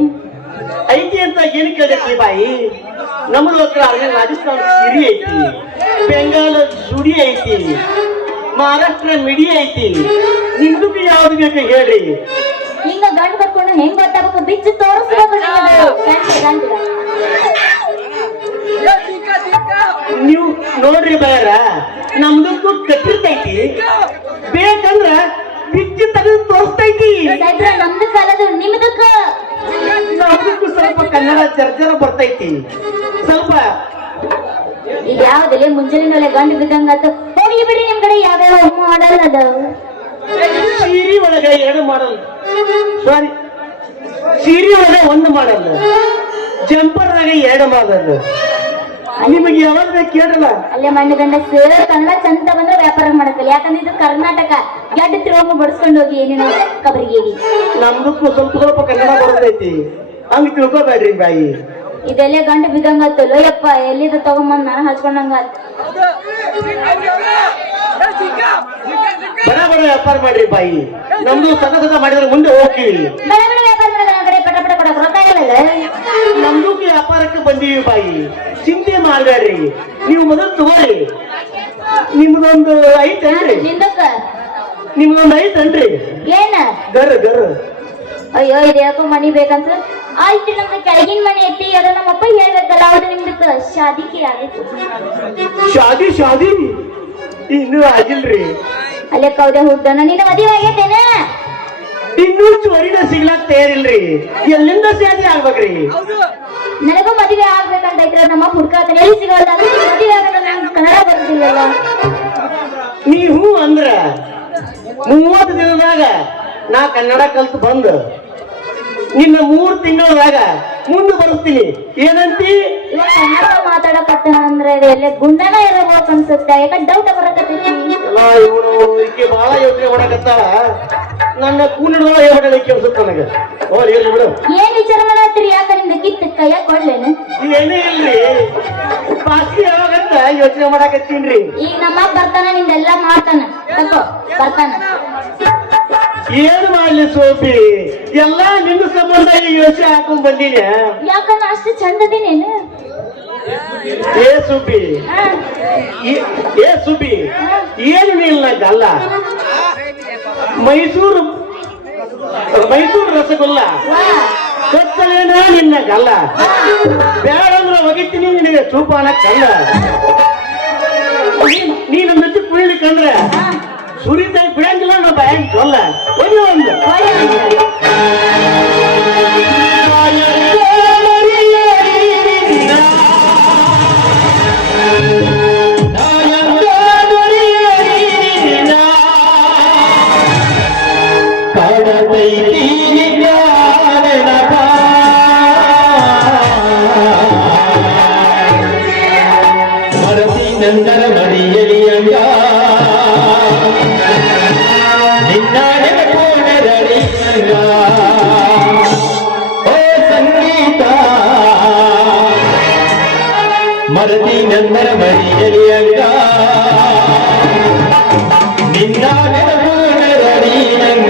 ಐತಿ ಅಂತ ಏನು ಕೇಳಿದ್ರಿ ಬಾಯಿ? ನಮ್ಮದು ಹತ್ರ ರಾಜಸ್ಥಾನ ಸಿರಿ ಐತಿ, ಬೆಂಗಾಲ್ ಸುಡಿ ಐತಿ, ಮಹಾರಾಷ್ಟ್ರ ಮಿಡಿ ಐತಿ. ನಿಮ್ದಕ್ಕೆ ಯಾವ್ದು ಬೇಕು ಹೇಳ್ರಿ. ಹಿಂಗ ಗಂಡು ಬರ್ಕೊಂಡು ಹೆಂಗ್ ಗೊತ್ತಾಗಬೇಕು? ಬಿಚ್ಚು ತೋರಿಸ್ಬೇಕು. ನೀವು ನೋಡ್ರಿ ಬಾಯಾರ, ನಮ್ದಕ್ಕೂ ಕಟ್ಟಿರ್ತೈತಿ, ಬೇಕಂದ್ರ ಬಿಚ್ಚು ತೆಗೆದು ತೋರಿಸ್ತೈತಿ. ನಮ್ದು ಕಾಲದು ನಿಮ್ದಕ್ಕ ನಮ್ದಕ್ಕೂ ಸ್ವಲ್ಪ ಕನ್ನಡ ಜರ್ಜರ ಬರ್ತೈತಿ ಸ್ವಲ್ಪ. ಈಗ ಯಾವ್ದಲ್ಲ ಮುಂಜಾನೆ ಗಂಡು ಬಿದ್ದಂಗಾತ. ಹೋಗಿ ಬಿಡ್ರಿ, ನಿಮ್ ಕಡೆ ಯಾವ್ಯಾವ ಮಾಡಲ್ ಅದಾವ? ಸೀರೆ ಒಳಗೆ 2 ಮಾಡಲ್, ಸಾರಿ ಸೀರೆ ಒಳಗೆ 1 ಮಾಡಲ್, ಜಂಪರ್ನಾಗ 2 ಮಾಡಲ್. ನಿಮಗೆ ಯಾವಾಗ ಬೇಕು ಕೇಳಲ್ಲ. ಅಲ್ಲೇ ಮಣ್ಣು ಗಂಡ ಕನ್ನಡ ಚಂದ ಬಂದ್ರೆ ವ್ಯಾಪಾರ ಮಾಡಕ್ಕಲ್ಲ. ಯಾಕಂದ್ರೆ ಇದು ಕರ್ನಾಟಕ. ಎಡ್ ತಿರುವು ಬಡಿಸ್ಕೊಂಡು ಹೋಗಿ ಏನೇನೋ ಕಬರಿಗೆ. ನಮ್ದಕ್ಕೂ ಸ್ವಲ್ಪ ಸ್ವಲ್ಪ ಕನ್ನಡ ಬರ್ತೈತಿ, ಹಂಗ ತಿಳ್ಕೊಬೇಡ್ರಿ ಬಾಯಿ. ಇದೆಲ್ಲ ಗಂಡು ಬಿದ್ದಂಗತ್ತಲ್ಲೋ ಯಪ್ಪ, ಎಲ್ಲಿದ ತಗೊಂಬಂದ್ ನಾನು ಹಚ್ಕೊಂಡಂಗ. ಬಡ ಬಡ ವ್ಯಾಪಾರ ಮಾಡ್ರಿ ಬಾಯಿ, ನಮ್ದು ಸದ ಮಾಡಿದ್ರೆ ಮುಂದೆ ಹೋಗ್ತೀವಿ. ಬಡ ಬಡ ವ್ಯಾಪಾರ ಮಾಡಿದ್ರೆ ಕಡೆ ಪಟ ಪಟ ಕೊಡಕ್ ರೊಕ್ಕ ಆಗಲ್ಲ. ನಮ್ದು ವ್ಯಾಪಾರಕ್ಕೆ ಬಂದೀವಿ ಬಾಯಿ, ಚಿಂತೆ ಮಾಡ್ಬೇಡ್ರಿ. ನೀವು ಮೊದಲು ತಗೋರಿ. ನಿಮ್ದೊಂದು ಐತೇನ್ರಿ? ನಿಂದಕ್ಕ ನಿಮ್ದೊಂದು ಐತನ್ರಿ? ಏನ ಗರ್ ಗರ್. ಅಯ್ಯೋ, ಇದು ಯಾಕೋ ಮನಿ ಬೇಕಂತ. ಆಯ್ತು, ನಮ್ದು ಕೆಳಗಿನ ಮನೆ ಐತಿ, ಅದು ನಮ್ಮಪ್ಪ ಹೇಳ್ಬೇಕಲ್ಲ. ಅವ್ರು ನಿಮ್ದಕ್ಕ ಶಾದಿಕೆ ಆಗಿತ್ತು. ಶಾದಿ ಶಾದಿ ಇನ್ನೂ ಆಗಿಲ್ರಿ. ಅಲ್ಲೇ ಕೌದೆ ಹುಡ್ದನ. ನಿನ್ನ ಮದುವೆ ಆಗೈತೇನ? ಇನ್ನೂ ಚೋರಿನ ಸಿಗ್ಲಾಕ್ ತಯಾರಿಲ್ರಿ. ಎಲ್ಲಿಂದ ಶಾದಿ ಆಗ್ಬೇಕ್ರಿ? ನನಗೂ ಮದುವೆ ಆಗ್ಬೇಕಂತ ಐತ್ರ. ನಮ್ಮ ಹುಡ್ಕಾತಾನೆ, ಎಲ್ಲಿ ಸಿಗೋಲ್ಲ. ಮದುವೆ ಆಗಲ್ಲ, ನಂಗೆ ಕನ್ನಡ ಬರುದಿಲ್ಲಲ್ಲ. ನೀವು ಅಂದ್ರ 30 ದಿನದಾಗ ನಾ ಕನ್ನಡ ಕಲ್ತು ಬಂದು ನಿನ್ನ 3 ತಿಂಗಳದಾಗ ಮುಂದೆ ಬರುತ್ತೀನಿ. ಏನಂತಿ? ಇವಾಗ ಕನ್ನಡ ಮಾತಾಡಕತ್ತ ಅಂದ್ರೆ ಎಲ್ಲ ಗುಂಡನ ಇರಬೇಕು ಅನ್ಸುತ್ತೆ. ಯಾಕ ಡೌಟ್ ಬರಕತ್ತೈತಿ. ಎಲ್ಲ ಇವನು ಈಕೆ ಬಹಳ ಯೋಚನೆ ಮಾಡಕತ್ತಾಳ. ನನ್ನ ಕೂನಿಡ್ದೊಳ ಹೇಳಲಿಕ್ಕೆ ಅನ್ಸುತ್ತ ನನಗೆ. ಇರ್ಲಿ ಬಿಡು. ಏನ್ ವಿಚಾರ ಮಾಡತ್ತೀರಿ? ಯಾಕ ನಿಮ್ದ ಕಿತ್ತ ಕೈಯಾಗ ಕೊಡ್ಲೇನು? ಏನೇ ಇಲ್ರಿ, ಬಾಕಿ ಯಾವಾಗಂತ ಯೋಚನೆ ಮಾಡಕತ್ತೀನ್ರಿ. ಈಗ ನಮ್ಮ ಬರ್ತಾನ, ನಿಮ್ದೆಲ್ಲ ಮಾಡ್ತಾನ. ತಗೋ ಬರ್ತಾನ. ಏನ್ ಮಾಡ್ಲಿ ಸೋಪಿ, ಎಲ್ಲಾ ನಿನ್ನ ಸಂಬಂಧ ಈ ಯೋಚನೆ ಹಾಕೊಂಡ್ ಬಂದೀನಿ. ಯಾಕಂದ್ರೆ ಅಷ್ಟು ಚಂದ ಅದೇನೇನು? ಏ ಸುಬ್ಬಿ, ಏ ಸುಬ್ಬಿ, ಏನು ನಿಲ್ಲ ಗಲ್ಲ? ಮೈಸೂರು ರಸಗುಲ್ಲ ಕೊತ್ತಲೇನ ನಿನ್ನ ಗಲ್ಲ. ಬೇಡಂದ್ರ ಒಗಿತೀನಿ ನಿನಗೆ ಚೂಪಾನ ಕಲ್ಲ. ನೀನ ಮೆಚ್ಚಿ ಕುಳಿಲಿಕ್ಕಂದ್ರೆ ಸುರಿತಾಯಿ ಬಿಡಂಗಿಲ್ಲ ನಾ ಬ್ಯಾಂಕ್ ಕೊಲ್ಲ. ಒಂದು ನಂದರ ಮರಿಯಲಿಯಂಗ ನಿನ್ನ ನೆನಪೋಣರಳಿಯಂಗ ಓ ಸಂಗೀತ ಮರದಿ ನಂದರ ಮರಿಯಲಿಯಂಗ ನಿನ್ನ ನೆನಪೋಣರಳಿಯಂಗ.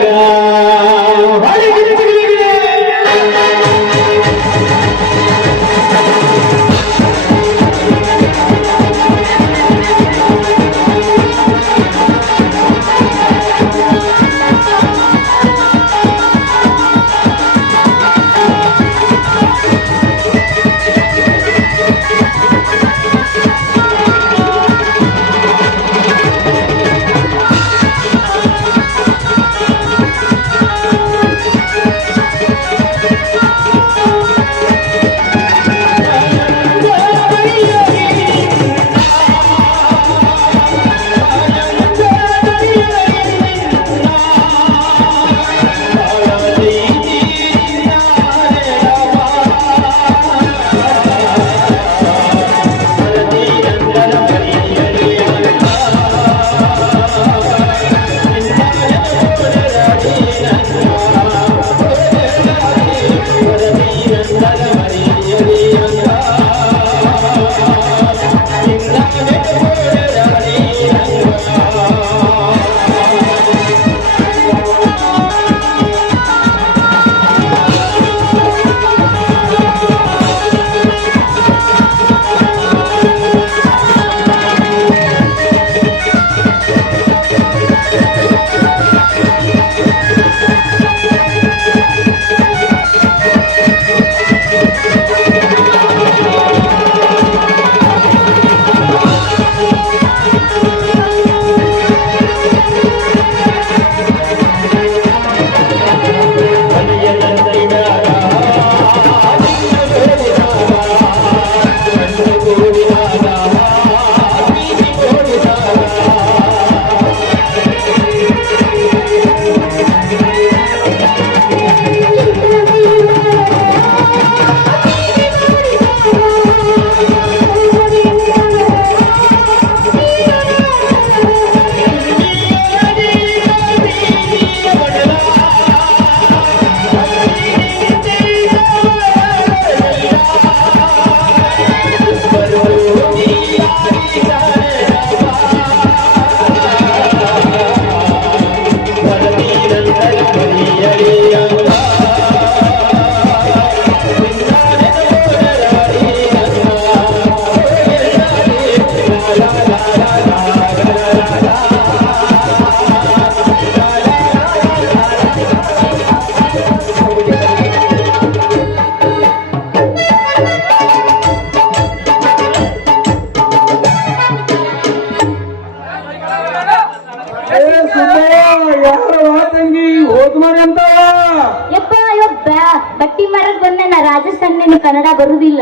ಬಟ್ಟಿ ಮಾರಕ್ ಬಂದೆ ನಾ ರಾಜಸ್ಥಾನ. ನೀನು ಕನ್ನಡ ಬರುದಿಲ್ಲ.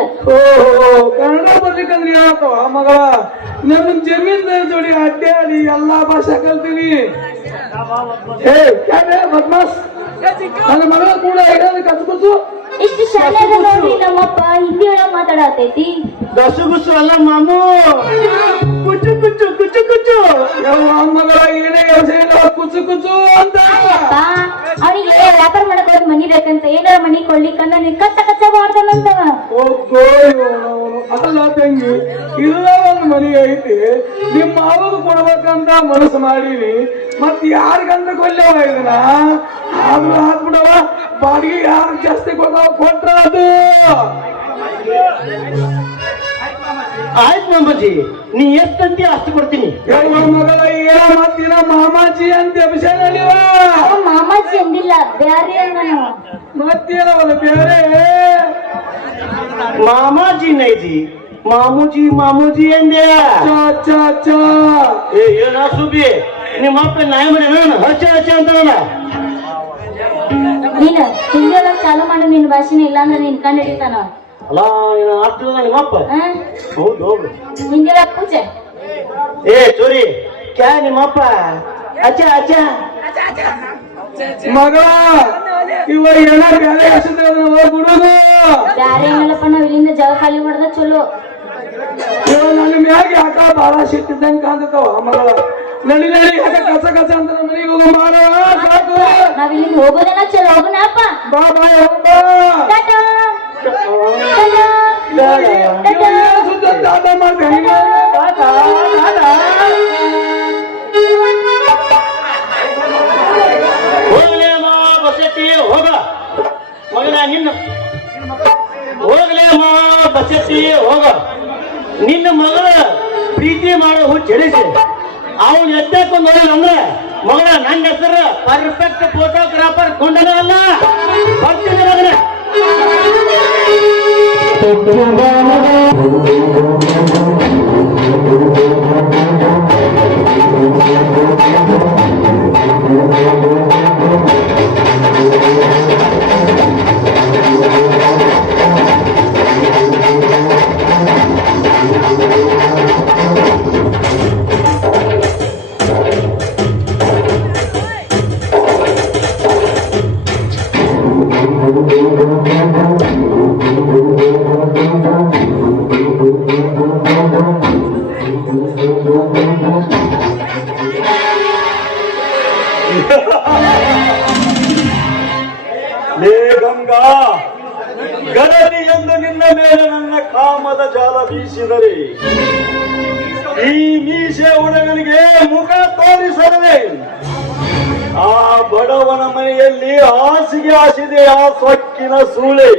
ಕನ್ನಡ ಬರ್ಲಿಕ್ಕಂದ್ರೆ ಹೇಳತ್ತವ ಮಗಳ. ನನ್ನ ಜಮೀನ್ ಜೋಡಿ ಅಡ್ಡಾಡಿ ಎಲ್ಲಾ ಭಾಷೆ ಕಲ್ತೀನಿ. ಬದ್ಮಾಸ್ ನನ್ನ ಮಗಳ ಕೂಡ ಹೇಳೋದು ಕಸ್ಕುಸು. ಇಷ್ಟು ಶಾಲೆ ನೋಡಿ ನಮ್ಮಪ್ಪ ಹಿಂದಿ ಒಳಗ್ ಮಾತಾಡತೈತಿ. ಗಸು ಗುಸು ಅಲ್ಲ ಮಾಮು, ಕುಚ್ಚು ಕುಚ್ಚು ಕುಚ್ಚು ಕುಚ್ಚು. ಮಗಳ ಏನೇ ಕೆಲಸ ಇಲ್ಲ ಕುಚು ಕುಚು ಅಂತ ಅವನಿಗೆ ವ್ಯಾಪಾರ ಮಾಡಕ್ ಹೋದ್ ಮನಿ ಬೇಕಂತ ಏನಾರ ಮನಿ ಕೊಡ್ಲಿಕ್ಕಂದ ನೀನ್ ಕಚ್ಚ ಕಚ್ಚ ಮಾಡ್ತಾನಂತವ. ಒಬ್ಬೋ ಅಲ್ಲ ತಂಗಿ ಇಲ್ಲ ಒಂದ್ ಮನಿ ಐತಿ ನಿಮ್ಮ ಮಾವಗ ಕೊಡ್ಬೇಕಂತ ಮನಸ್ಸು ಮಾಡೀನಿ ಮತ್ ಯಾರಿಗಂತ ಕೊಲ್ಲವ ಇದನ್ನ ಆದ್ರೂ ಹಾಕ್ಬಿಡವ ಬಾಡಿಗೆ ಯಾರು ಜಾಸ್ತಿ ಕೊಟ್ರ ಅದು ಆಯ್ತು ಮಾಮಾಜಿ ನೀ ಎಷ್ಟಂತೀಯ ಅಷ್ಟು ಕೊಡ್ತೀನಿ. ಹೇಳುವ ಮಗಳ ಏನ ಮತ್ತಿನ ಮಾಮಾಜಿ ಅಂತ ಅಭಿಷೇಕ ನಡಿವ ಮಾಮಾಜಿ ಎಂದಿಲ್ಲ ಬ್ಯಾರೆ ಅಂದನು. ಮತ್ತೇನವಲ್ಲ ಬೇರೆ ಮಾಮಾಜಿ ನೈಜಿ ಮಾಮೂಜಿ ಮಾಮೂಜಿ ಎಂದೆ. ಏನ ಸುಬ್ಬಿ ನಿಮ್ಮ ಅಪ್ಪ ನಾಯಿ ಮನೆ ಹಚ್ಚ ಹಚ್ಚ ಅಂತಾನಲ್ಲ. ನೀನು ಹಿಂದಿ ಒಳಗ್ ಚಾಲು ಮಾಡು ನಿನ್ ಭಾಷೆನ ಇಲ್ಲಾಂದ್ರೆ ನಿನ್ ಕಂಡು ಹಿಡಿತಾನ. ಅಲ್ಲ ಆಗ್ತದ ನಿಮ್ಮ ಅಪ್ಪ. ಹೌದು ಹೌದು ಹಿಂದಿ ಒಳಗ್ ಪೂಜೆ ಏ ಚೋರಿ ಕ್ಯಾ ನಿಮ್ಮ ಅಪ್ಪ ಅಚ್ಚ ಅಚ್ಚ ಮಗ ಇವ ಏನ ಬೇರೆ ಬಿಡುದು ಬ್ಯಾರೆ ಏನಲ್ಲಪ್ಪ ನಾವ್ ಇಲ್ಲಿಂದ ಜಾಗ ಖಾಲಿ ಮಾಡ್ದ ಚಲೋ. ಇವ ನನ್ನ ಮ್ಯಾಗ ಯಾಕ ಬಾಳ ಸಿಟ್ಟಿದ್ದಂಗ ಕಾಣ್ತವ ಮಗಳ ನಡಿ ನಡಿ ಯಾಕ ಕಸ ಕಸ ಅಂತ ಮನೆಗೆ ಹೋಗು ಮಾಡ ಸಾಕು ನಾವ್ ಇಲ್ಲಿಂದ ಹೋಗೋದನ್ನ ಚಲೋ ಹೋಗೋಣ ಅಪ್ಪ. ಬಾ ಬಾ ಹೋಗ ಟಾಟಾ. ಸುತ್ತ ದಾದ ಮಾಡ್ತೇನೆ ಹೋಗ್ಲೇ ಮಾ ಬಸೆಟ್ಟಿ ಹೋಗ ಮಗನ ನಿನ್ನ ಹೋಗ್ಲೇ ಮಾ ಬಸೆಟ್ಟಿ ಹೋಗ ನಿನ್ನ ಮಗಳ ಪ್ರೀತಿ ಮಾಡೋ ಹುಚ್ಚಿಡಿಸಿ ಅವನು ಎತ್ತಕೊಂಡು ನೋಡಿಲ್ಲ ಅಂದ್ರೆ ಮಗಳ ನನ್ನ ಹೆಸರು ಪರ್ಫೆಕ್ಟ್ ಫೋಟೋಗ್ರಾಫರ್ ಕೊಂಡನ ಅಲ್ಲ ಬರ್ತೀನಿ ಮಗನ. ಲೇ ಗಂಗಾ ಗಡಲಿ ಎಂದು ನಿನ್ನ ಮೇಲೆ ನನ್ನ ಕಾಮದ ಜಾಲ ಬೀಸಿದರೆ ಈ ಮೀಸೆ ಹುಡುಗನಿಗೆ ಮುಖ ತೋರಿಸದೆ ಆ ಬಡವನ ಮನೆಯಲ್ಲಿ ಹಾಸಿಗೆ ಹಾಸಿದೆ ಆ ಸೊಕ್ಕಿನ ಸೂಳೆ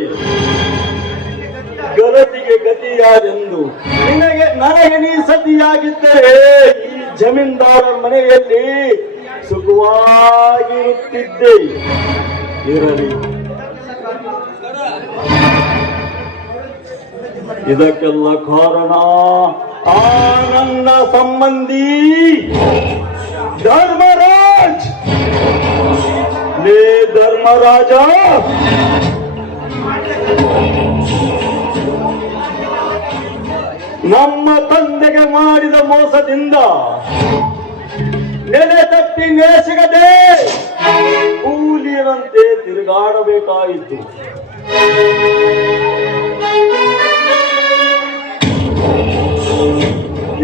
ಗರತಿಗೆ ಗತಿಯಾದೆಂದು ನನಗೆ ನೀ ಸತಿಯಾಗಿದ್ದರೆ ಈ ಜಮೀನ್ದಾರರ ಮನೆಯಲ್ಲಿ ಸುಖವಾಗಿರುತ್ತಿದ್ದೆ. ಇರಲಿ, ಇದಕ್ಕೆಲ್ಲ ಕಾರಣ ಆ ನನ್ನ ಸಂಬಂಧಿ ಧರ್ಮರಾಜ್. ಲೇ ಧರ್ಮರಾಜ, ನಮ್ಮ ತಂದೆಗೆ ಮಾಡಿದ ಮೋಸದಿಂದ ನೆಲೆ ತಪ್ಪಿ ನೇಸಿಗದೆ ಕೂಲಿಯಂತೆ ತಿರುಗಾಡಬೇಕಾಯಿತು.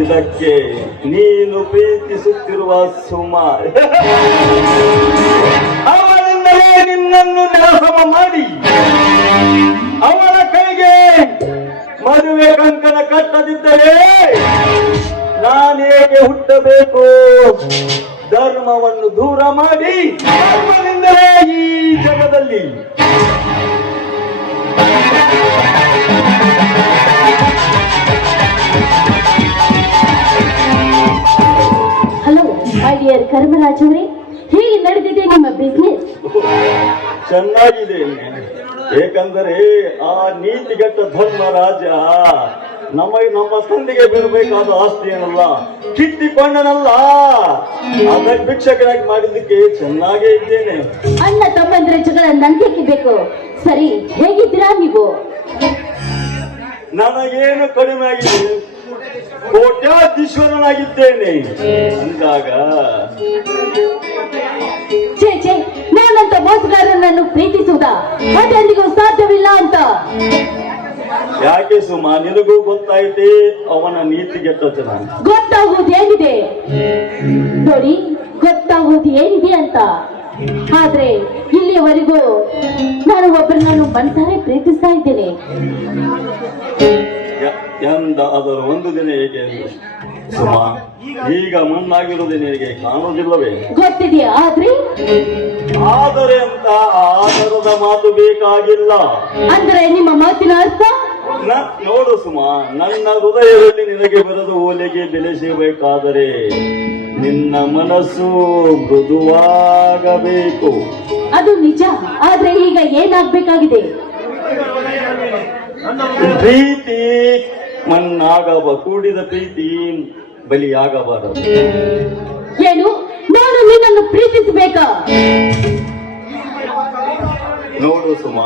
ಇದಕ್ಕೆ ನೀನು ಪ್ರೀತಿಸುತ್ತಿರುವ ಸುಮ ಅವಳಿಂದಲೇ ನಿನ್ನನ್ನು ನೆಲಸಮ ಮಾಡಿ ಅವಳ ಕೈಗೆ ಮದುವೆ ಕಂಕಣ ಕಟ್ಟದಿದ್ದರೆ ನಾನೇಕೆ ಹುಟ್ಟಬೇಕು? ಧರ್ಮವನ್ನು ದೂರ ಮಾಡಿ ಧರ್ಮದಿಂದಲೇ ಈ ಜಗದಲ್ಲಿ ಹಲೋ ಮೈ ಡಿಯರ್ ಕರ್ಮರಾಜ್ ಅವರೇ, ಹೇಗೆ ನಡೆದಿದೆ ನಿಮ್ಮ ಬಿಸ್ನೆಸ್? ಚೆನ್ನಾಗಿದೆ. ಏಕೆಂದರೆ ಆ ನೀತಿಗೆಟ್ಟ ಧರ್ಮರಾಜ ನಮ್ಮ ತಂದೆಗೆ ಬೀಳಬೇಕಾದ ಆಸ್ತಿ ಏನಲ್ಲ ಕಿತ್ತಿಕೊಂಡನಲ್ಲ, ಅದಕ್ಕೆ ಭಿಕ್ಷಕನಾಗಿ ಮಾಡಿದ್ದಕ್ಕೆ ಚೆನ್ನಾಗೇ ಇದ್ದೇನೆ. ಅಣ್ಣ ತಮ್ಮಂದ್ರ ಜಗಳ ನಂದೇಕೆ ಬೇಕು? ಸರಿ, ಹೇಗಿದ್ದೀರಾ ನೀವು? ನನಗೇನು ಕಡಿಮೆ ಆಗಿದೆ, ಕೋಟ್ಯಾಧೀಶ್ವರನಾಗಿದ್ದೇನೆ ಅಂದಾಗ ಛೇ ಛೇ, ನಾನಂತ ಮೋಸಗಾರನನ್ನು ಪ್ರೀತಿಸುವುದಾ? ಅದೆಂದಿಗೂ ಸಾಧ್ಯವಿಲ್ಲ ಅಂತ. ಯಾಕೆ ಸುಮ, ನಿನಗೂ ಗೊತ್ತಾಯ್ತೆ ಅವನ ನೀತಿಗೆಟ್ಟತನ. ಗೊತ್ತಾಗುವುದು ಏನಿದೆ ನೋಡಿ, ಗೊತ್ತಾಗುವುದು ಏನಿದೆ ಅಂತ. ಆದ್ರೆ ಇಲ್ಲಿಯವರೆಗೂ ನಾನು ಒಬ್ಬರನ್ನು ಮನಸಾರೆ ಪ್ರೀತಿಸ್ತಾ ಇದ್ದೇನೆ. ಎಂದ ಅದರ ಒಂದು ದಿನ ಹೇಗೆ ಸುಮ, ಈಗ ಮಣ್ಣಾಗಿರುವುದು ನಿನಗೆ ಕಾಣುವುದಿಲ್ಲವೇ? ಗೊತ್ತಿದೆ, ಆದರೆ ಅಂತ ಆಧಾರದ ಮಾತು ಬೇಕಾಗಿಲ್ಲ. ಅಂದ್ರೆ ನಿಮ್ಮ ಮಾತಿನ ಅರ್ಥ? ನೋಡು ಸುಮ, ನನ್ನ ಹೃದಯದಲ್ಲಿ ನಿನಗೆ ಬರೆದು ಓಲೆಗೆ ಬೆಲೆ ಸಿಗಬೇಕಾದರೆ ನಿನ್ನ ಮನಸ್ಸು ಮೃದುವಾಗಬೇಕು. ಅದು ನಿಜ. ಆದ್ರೆ ಈಗ ಏನಾಗ್ಬೇಕಾಗಿದೆ? ಪ್ರೀತಿ ಮಣ್ಣಾಗಬ ಕೂಡಿದ ಪ್ರೀತಿ ಬಲಿಯಾಗಬಾರದು. ಏನು? ನಾನು ನಿನ್ನನ್ನು ಪ್ರೀತಿಸಬೇಕಾ? ನೋಡು ಸುಮ,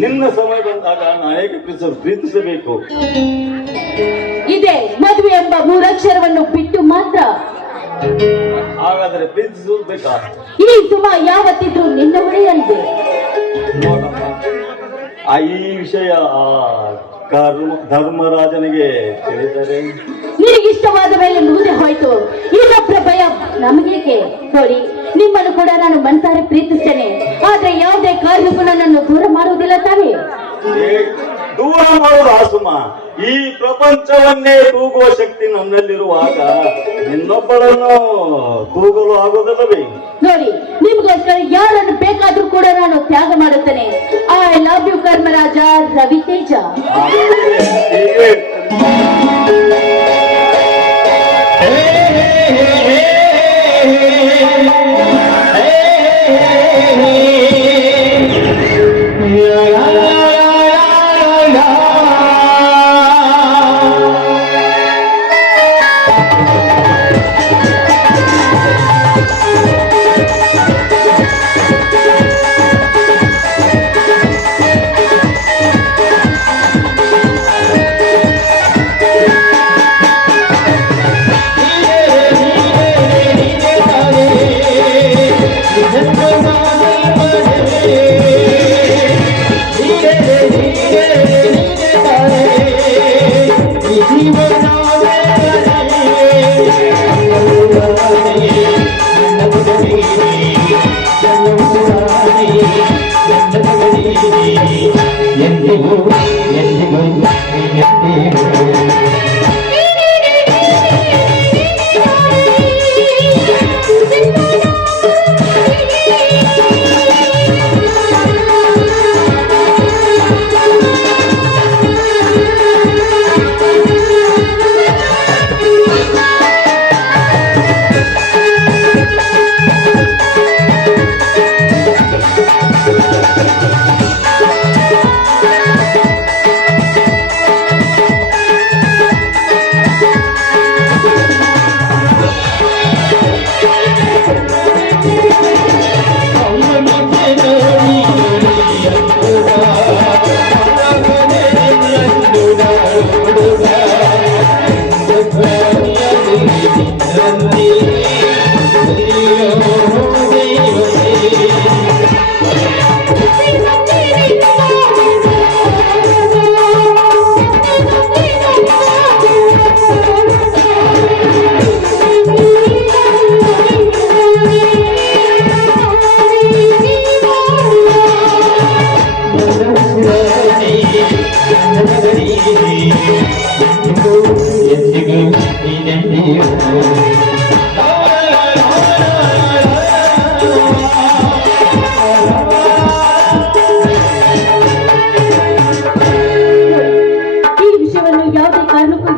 ನಿನ್ನ ಸಮಯ ಬಂದಾಗ ನಾಯಕ ಪ್ರೀತಿಸಬೇಕು. ಇದೆ ಮದುವೆ ಎಂಬ ಮೂರಕ್ಷರವನ್ನು ಬಿಟ್ಟು ಮಾತ್ರ. ಹಾಗಾದ್ರೆ ಪ್ರೀತಿಸಬೇಕಾ? ಈ ಸುಮ ಯಾವತ್ತಿದ್ರು ನಿನ್ನ ಹೊಡೆಯಲಿದೆ. ನೋಡಮ್ಮ, ಈ ವಿಷಯ ಧರ್ಮರಾಜನಿಗೆ ತಿಳಿದರೆ ನಿನಗಿಷ್ಟವಾದ ಮೇಲೆ ಮುಂದೆ ಹೋಯ್ತು. ಇನ್ನೊಬ್ಬರ ಭಯ ನಮಗೇಕೆ? ನೋಡಿ, ನಿಮ್ಮನ್ನು ಕೂಡ ನಾನು ಮನಸಾರೆ ಪ್ರೀತಿಸ್ತೇನೆ. ಆದ್ರೆ ಯಾವುದೇ ಕಾರಣಕ್ಕೂ ನನ್ನನ್ನು ದೂರ ಮಾಡುವುದಿಲ್ಲ ತಾನೇ? ದೂರ ಮಾಡುವುದು ಸುಮ. ಈ ಪ್ರಪಂಚವನ್ನೇ ತೂಗುವ ಶಕ್ತಿ ನನ್ನಲ್ಲಿರುವಾಗ ಇನ್ನೊಬ್ಬಳನ್ನು ತೂಗಲು ಆಗೋದಿಲ್ಲವೇ? ನೋಡಿ, ನಿಮ್ಗೋಸ್ಕರ ಯಾರನ್ನು ಬೇಕಾದ್ರೂ ಕೂಡ ನಾನು ತ್ಯಾಗ ಮಾಡುತ್ತೇನೆ. I love you Karmaraja Raviteja.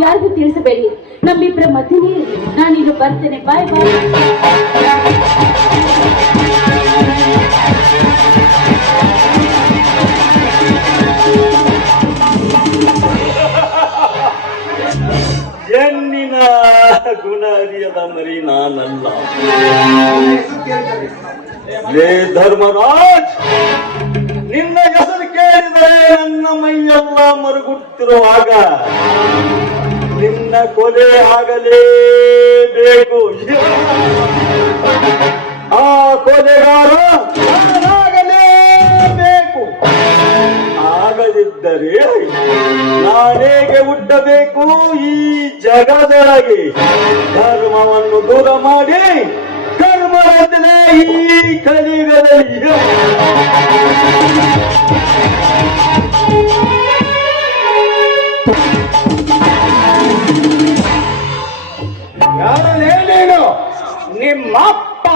ಯಾರಿಗೂ ತಿಳಿಸಬೇಡಿ. ನಮ್ಮಿಬ್ಬರ ಮಧ್ಯೆ ನಾನಿನ್ನು ಬರ್ತೇನೆ. ಬಾಯ್ ಬಾಯ್. ಹೆಣ್ಣಿನ ಗುಣ ಅರಿಯದ ಮರಿ ನಾನಲ್ಲ. ಲೇ ಧರ್ಮರಾಜ್, ನಿನ್ನ ಹೆಸರು ಕೇಳಿದರೆ ನನ್ನ ಮೈಯೆಲ್ಲ ಮರುಗುತ್ತಿರುವಾಗ ನಿನ್ನ ಕೊಲೆ ಆಗಲೇಬೇಕು. ಆ ಕೊಲೆಗಾರ ಆಗಲೇಬೇಕು. ಆಗದಿದ್ದ ಇದ್ದರೆ ನಾನೇಗೆ ಹುಟ್ಟಬೇಕು ಈ ಜಗದೊಳಗೆ? ಧರ್ಮವನ್ನು ದೂರ ಮಾಡಿ ಕರ್ಮವಂತನೇ ಈ ಕಲಿಯುಗದಲ್ಲಿ. ಯಾರೇ ನೀನು? ನಿಮ್ಮಪ್ಪ.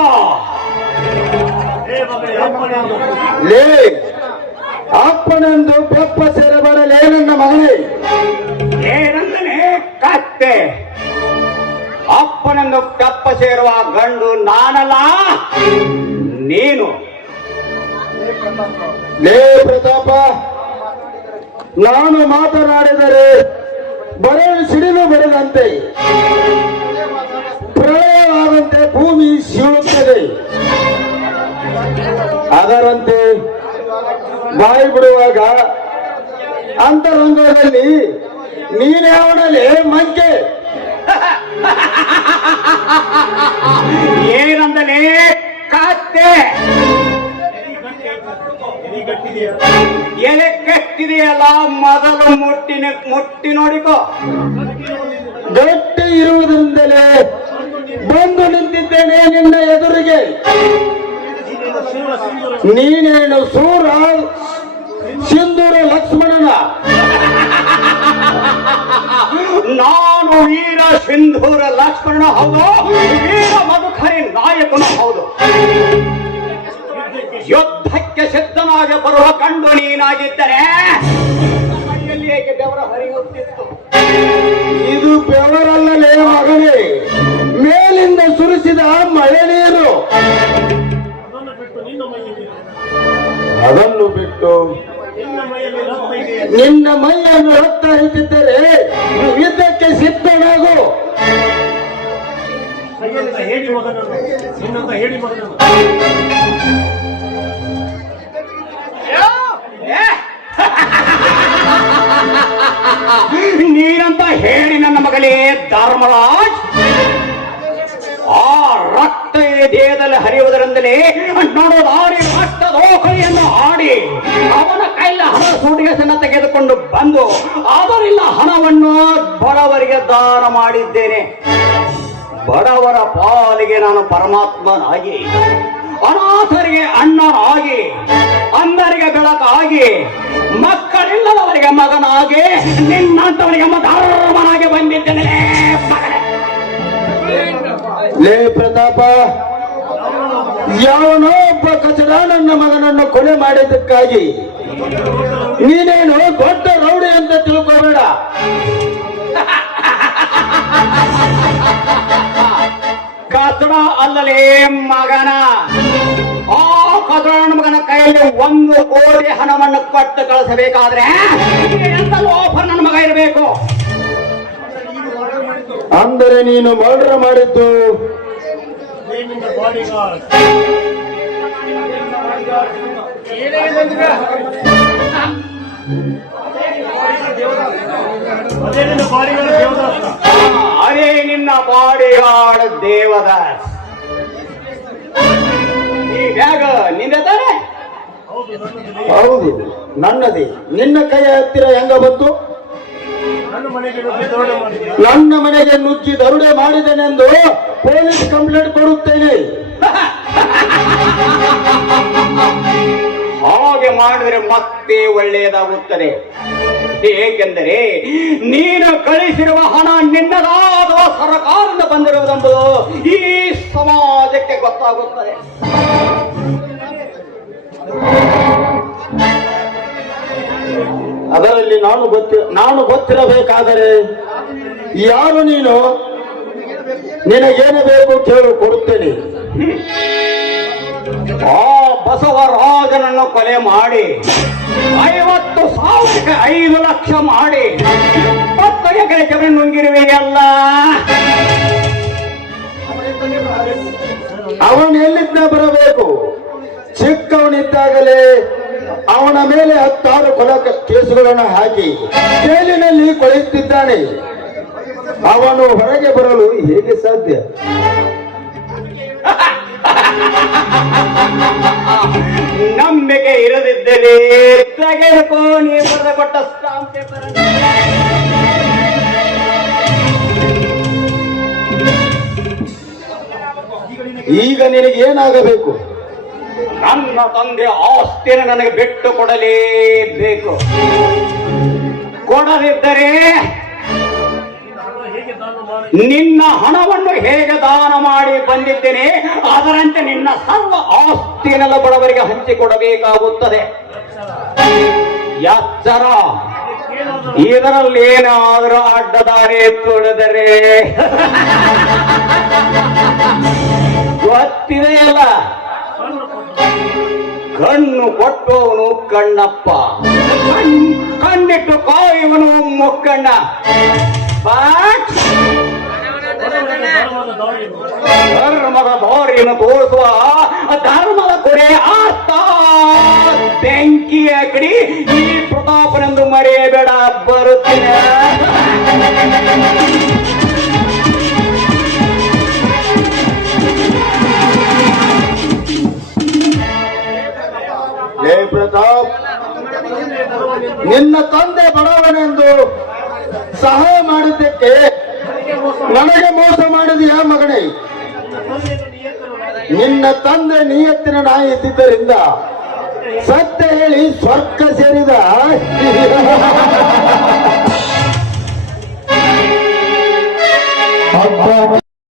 ಲೇ ಅಪ್ಪನೆಂದು ಬೆಪ್ಪ ಸೇರ ಬರಲೇ ನನ್ನ ಮಗನೇ. ಏನಂದನೆ ಕತ್ತೆ? ಅಪ್ಪನನ್ನು ಕಪ್ಪ ಸೇರುವ ಗಂಡು ನಾನಲ್ಲ, ನೀನು. ಲೇ ಪ್ರತಾಪ, ನಾನು ಮಾತನಾಡಿದರೆ ಬರೇ ಸಿಡಿಲು ಬರೆದಂತೆ, ಪ್ರಳಯವಾದಂತೆ ಭೂಮಿ ಸೀಳುತ್ತದೆ. ಅದರಂತೆ ಬಾಯಿ ಬಿಡುವಾಗ ಅಂತರಂಗದಲ್ಲಿ ನೀನ್ಯಾವಣಲೆ ಮಂಕೆ. ಏನಂದನೆ ಕತ್ತೆ? ಎಲೆ ಕಟ್ಟಿದೆಯಲ್ಲ, ಮೊದಲು ಮುಟ್ಟಿ ನೋಡಿಕೋ. ಗಟ್ಟಿ ಇರುವುದರಿಂದಲೇ ಬಂದು ನಿಂತಿದ್ದೇನೆ ನಿನ್ನ ಎದುರಿಗೆ. ನೀನೇನು ಸೂರ ಸಿಂಧೂರ ಲಕ್ಷ್ಮಣನ? ನಾನು ವೀರ ಸಿಂಧೂರ ಲಕ್ಷ್ಮಣನ ಹೌದು, ವೀರ ಮಧುಕರಿ ನಾಯಕನು ಹೌದು. ಯುದ್ಧಕ್ಕೆ ಸಿದ್ಧನಾಗಿ ಬರುವ ಕಂಡು ನೀನಾಗಿದ್ದರೆ ಮೈಯಲ್ಲಿ ಏಕೆ ಬೆವರ ಹರಿಯುತ್ತಿತ್ತು? ಇದು ಬೆವರಲ್ಲಲೇ ಮಗನೇ, ಮೇಲಿಂದ ಸುರಿಸಿದ ಮಳೆ ನೀರು. ಅದನ್ನು ಬಿಟ್ಟು ನಿನ್ನ ಮೈಯನ್ನು ರಕ್ತ ಹರಿತಿದ್ದರೆ ಯುದ್ಧಕ್ಕೆ ಸಿದ್ಧನಾಗು. ನೀನಂತ ಹೇಳಿ ನನ್ನ ಮಗಲೇ ಧರ್ಮರಾಜ್, ಆ ರಕ್ತ ದೇಹದಲ್ಲಿ ಹರಿಯುವುದರಿಂದಲೇ ನೋಡೋದಾಡಿ ರಕ್ತದೋಕಳಿಯನ್ನು ಆಡಿ ಅವನ ಕೈಲ ಹಣ ಸೂಟಿಗೆಸನ್ನ ತೆಗೆದುಕೊಂಡು ಬಂದು ಅದರಿಂದ ಹಣವನ್ನು ಬಡವರಿಗೆ ದಾನ ಮಾಡಿದ್ದೇನೆ. ಬಡವರ ಪಾಲಿಗೆ ನಾನು ಪರಮಾತ್ಮನಾಗಿ, ಅನಾಥರಿಗೆ ಅಣ್ಣನಾಗಿ, ಅಂಧರಿಗೆ ಬೆಳಕಾಗಿ, ಮಕ್ಕಳಿಲ್ಲದವರಿಗೆ ಮಗನಾಗಿ, ನಿನ್ನಂತವರಿಗೆ ಧರ್ಮನಾಗಿ ಬಂದಿದ್ದೇನೆ. ಲೇ ಪ್ರತಾಪ, ಯಾವನೋ ಒಬ್ಬ ಕಚಡ ನನ್ನ ಮಗನನ್ನು ಕೊಲೆ ಮಾಡಿದ್ದಕ್ಕಾಗಿ ನೀನೇನು ದೊಡ್ಡ ರೌಡಿ ಅಂತ ತಿಳ್ಕೋಬೇಡ. ಕಚಡ ಅಲ್ಲಲೇ ಮಗನ. ಆ ಕಚಡ ಮಗನ ಕೈಯಲ್ಲಿ 1 ಕೋಟಿ ಹಣವನ್ನು ಕೊಟ್ಟು ಕಳಿಸಬೇಕಾದ್ರೆ ಎಂತ ಲೋಫರ್ ನನ್ನ ಮಗ ಇರಬೇಕು. ಅಂದರೆ ನೀನು ಮರ್ಡರ್ ಮಾಡಿದ್ದು ಅದೇ ನಿನ್ನ ಬಾಡಿಗಾರ್ಡ್ ದೇವದಾಸ್. ಈ ಬ್ಯಾಗ್ ನಿಂದ ತಾನೆ? ಹೌದು, ನನ್ನದೇ. ನಿನ್ನ ಕೈ ಹತ್ತಿರ ಹೆಂಗ ಬಂತು? ನನ್ನ ಮನೆಗೆ ನುಗ್ಗಿ ದರೋಡೆ ಮಾಡಿದನೆಂದು ಪೊಲೀಸ್ ಕಂಪ್ಲೇಂಟ್ ಕೊಡುತ್ತೇನೆ. ಹಾಗೆ ಮಾಡಿದರೆ ಮತ್ತೆ ಒಳ್ಳೆಯದಾಗುತ್ತದೆ. ಏಕೆಂದರೆ ನೀನು ಕಳಿಸಿರುವ ಹಣ ನಿನ್ನದಾದ ಸರ್ಕಾರದಿಂದ ಬಂದಿರುವುದೆಂಬುದು ಈ ಸಮಾಜಕ್ಕೆ ಗೊತ್ತಾಗುತ್ತದೆ. ಅದರಲ್ಲಿ ನಾನು ಗೊತ್ತಿರಬೇಕಾದರೆ ಯಾರು ನೀನು? ನಿನಗೇನು ಬೇಕು ಕೇಳು, ಕೊಡುತ್ತೇನೆ. ಆ ಬಸವರಾಜನನ್ನು ಕೊಲೆ ಮಾಡಿ 50,000ಕ್ಕೆ 5 ಲಕ್ಷ ಮಾಡಿ 10 ಎಕರೆ ಜಮೀನು ನುಂಗಿರುವೆಯಲ್ಲ. ಅವನು ಎಲ್ಲಿಂದ ಬರಬೇಕು? ಚಿಕ್ಕವನಿದ್ದಾಗಲೇ ಅವನ ಮೇಲೆ 16 ಕೊಲೆ ಕೇಸುಗಳನ್ನು ಹಾಕಿ ಜೈಲಿನಲ್ಲಿ ಕೊಳೆಯುತ್ತಿದ್ದಾನೆ. ಅವನು ಹೊರಗೆ ಬರಲು ಹೇಗೆ ಸಾಧ್ಯ? ನಂಬಿಕೆ ಇರದಿದ್ದರೆ ತೆಗೆದುಕೋ ನೀವು ಬರೆದ ಕೊಟ್ಟ ಸ್ಟಾಂಪ್ ಪೇಪರ್. ಈಗ ನಿನಗೆ ಏನಾಗಬೇಕು? ನನ್ನ ತಂದೆ ಆಸ್ತಿಯನ್ನು ನನಗೆ ಬಿಟ್ಟು ಕೊಡಲೇಬೇಕು. ಕೊಡದಿದ್ದರೆ ನಿನ್ನ ಹಣವನ್ನು ಹೇಗೆ ದಾನ ಮಾಡಿ ಬಂದಿದ್ದೇನೆ ಅದರಂತೆ ನಿನ್ನ ಸರ್ವ ಆಸ್ತಿಯನ್ನೆಲ್ಲ ಬಡವರಿಗೆ ಹಂಚಿಕೊಡಬೇಕಾಗುತ್ತದೆ. ಎಚ್ಚರ, ಇದರಲ್ಲಿ ಏನಾದರೂ ಅಡ್ಡದಾರಿ ತುಳಿದರೆ ಗೊತ್ತಿದೆಯಲ್ಲ, ಕಣ್ಣು ಕೊಟ್ಟವನು ಕಣ್ಣಪ್ಪ, ಕಣ್ಣಿಟ್ಟು ಕಾಯುವನು ಮುಕ್ಕಣ್ಣ. ಬಟ್ ಧರ್ಮದ ದಾರಿಯನ್ನು ತೋರಿಸುವ ಧರ್ಮದ ಕೊರೆ ಆಸ್ತ ಬೆಂಕಿಯ ಕಡಿ ಈ ಪ್ರತಾಪನೆಂದು ಮರೆಯಬೇಡ. ಬರುತ್ತೇನೆ. ಲೇ ಪ್ರತಾಪ್, ನಿನ್ನ ತಂದೆ ಬಡವನೆಂದು ಸಹಾಯ ಮಾಡಿದ್ದಕ್ಕೆ ನನಗೆ ಮೋಸ ಮಾಡಿದೆಯಾ ಮಗನೇ? ನಿನ್ನ ತಂದೆ ನಿಯತ್ತಿನ ನಾಯಿ ಇದ್ದಿದ್ದರಿಂದ ಸತ್ಯ ಹೇಳಿ ಸ್ವರ್ಗ ಸೇರಿದ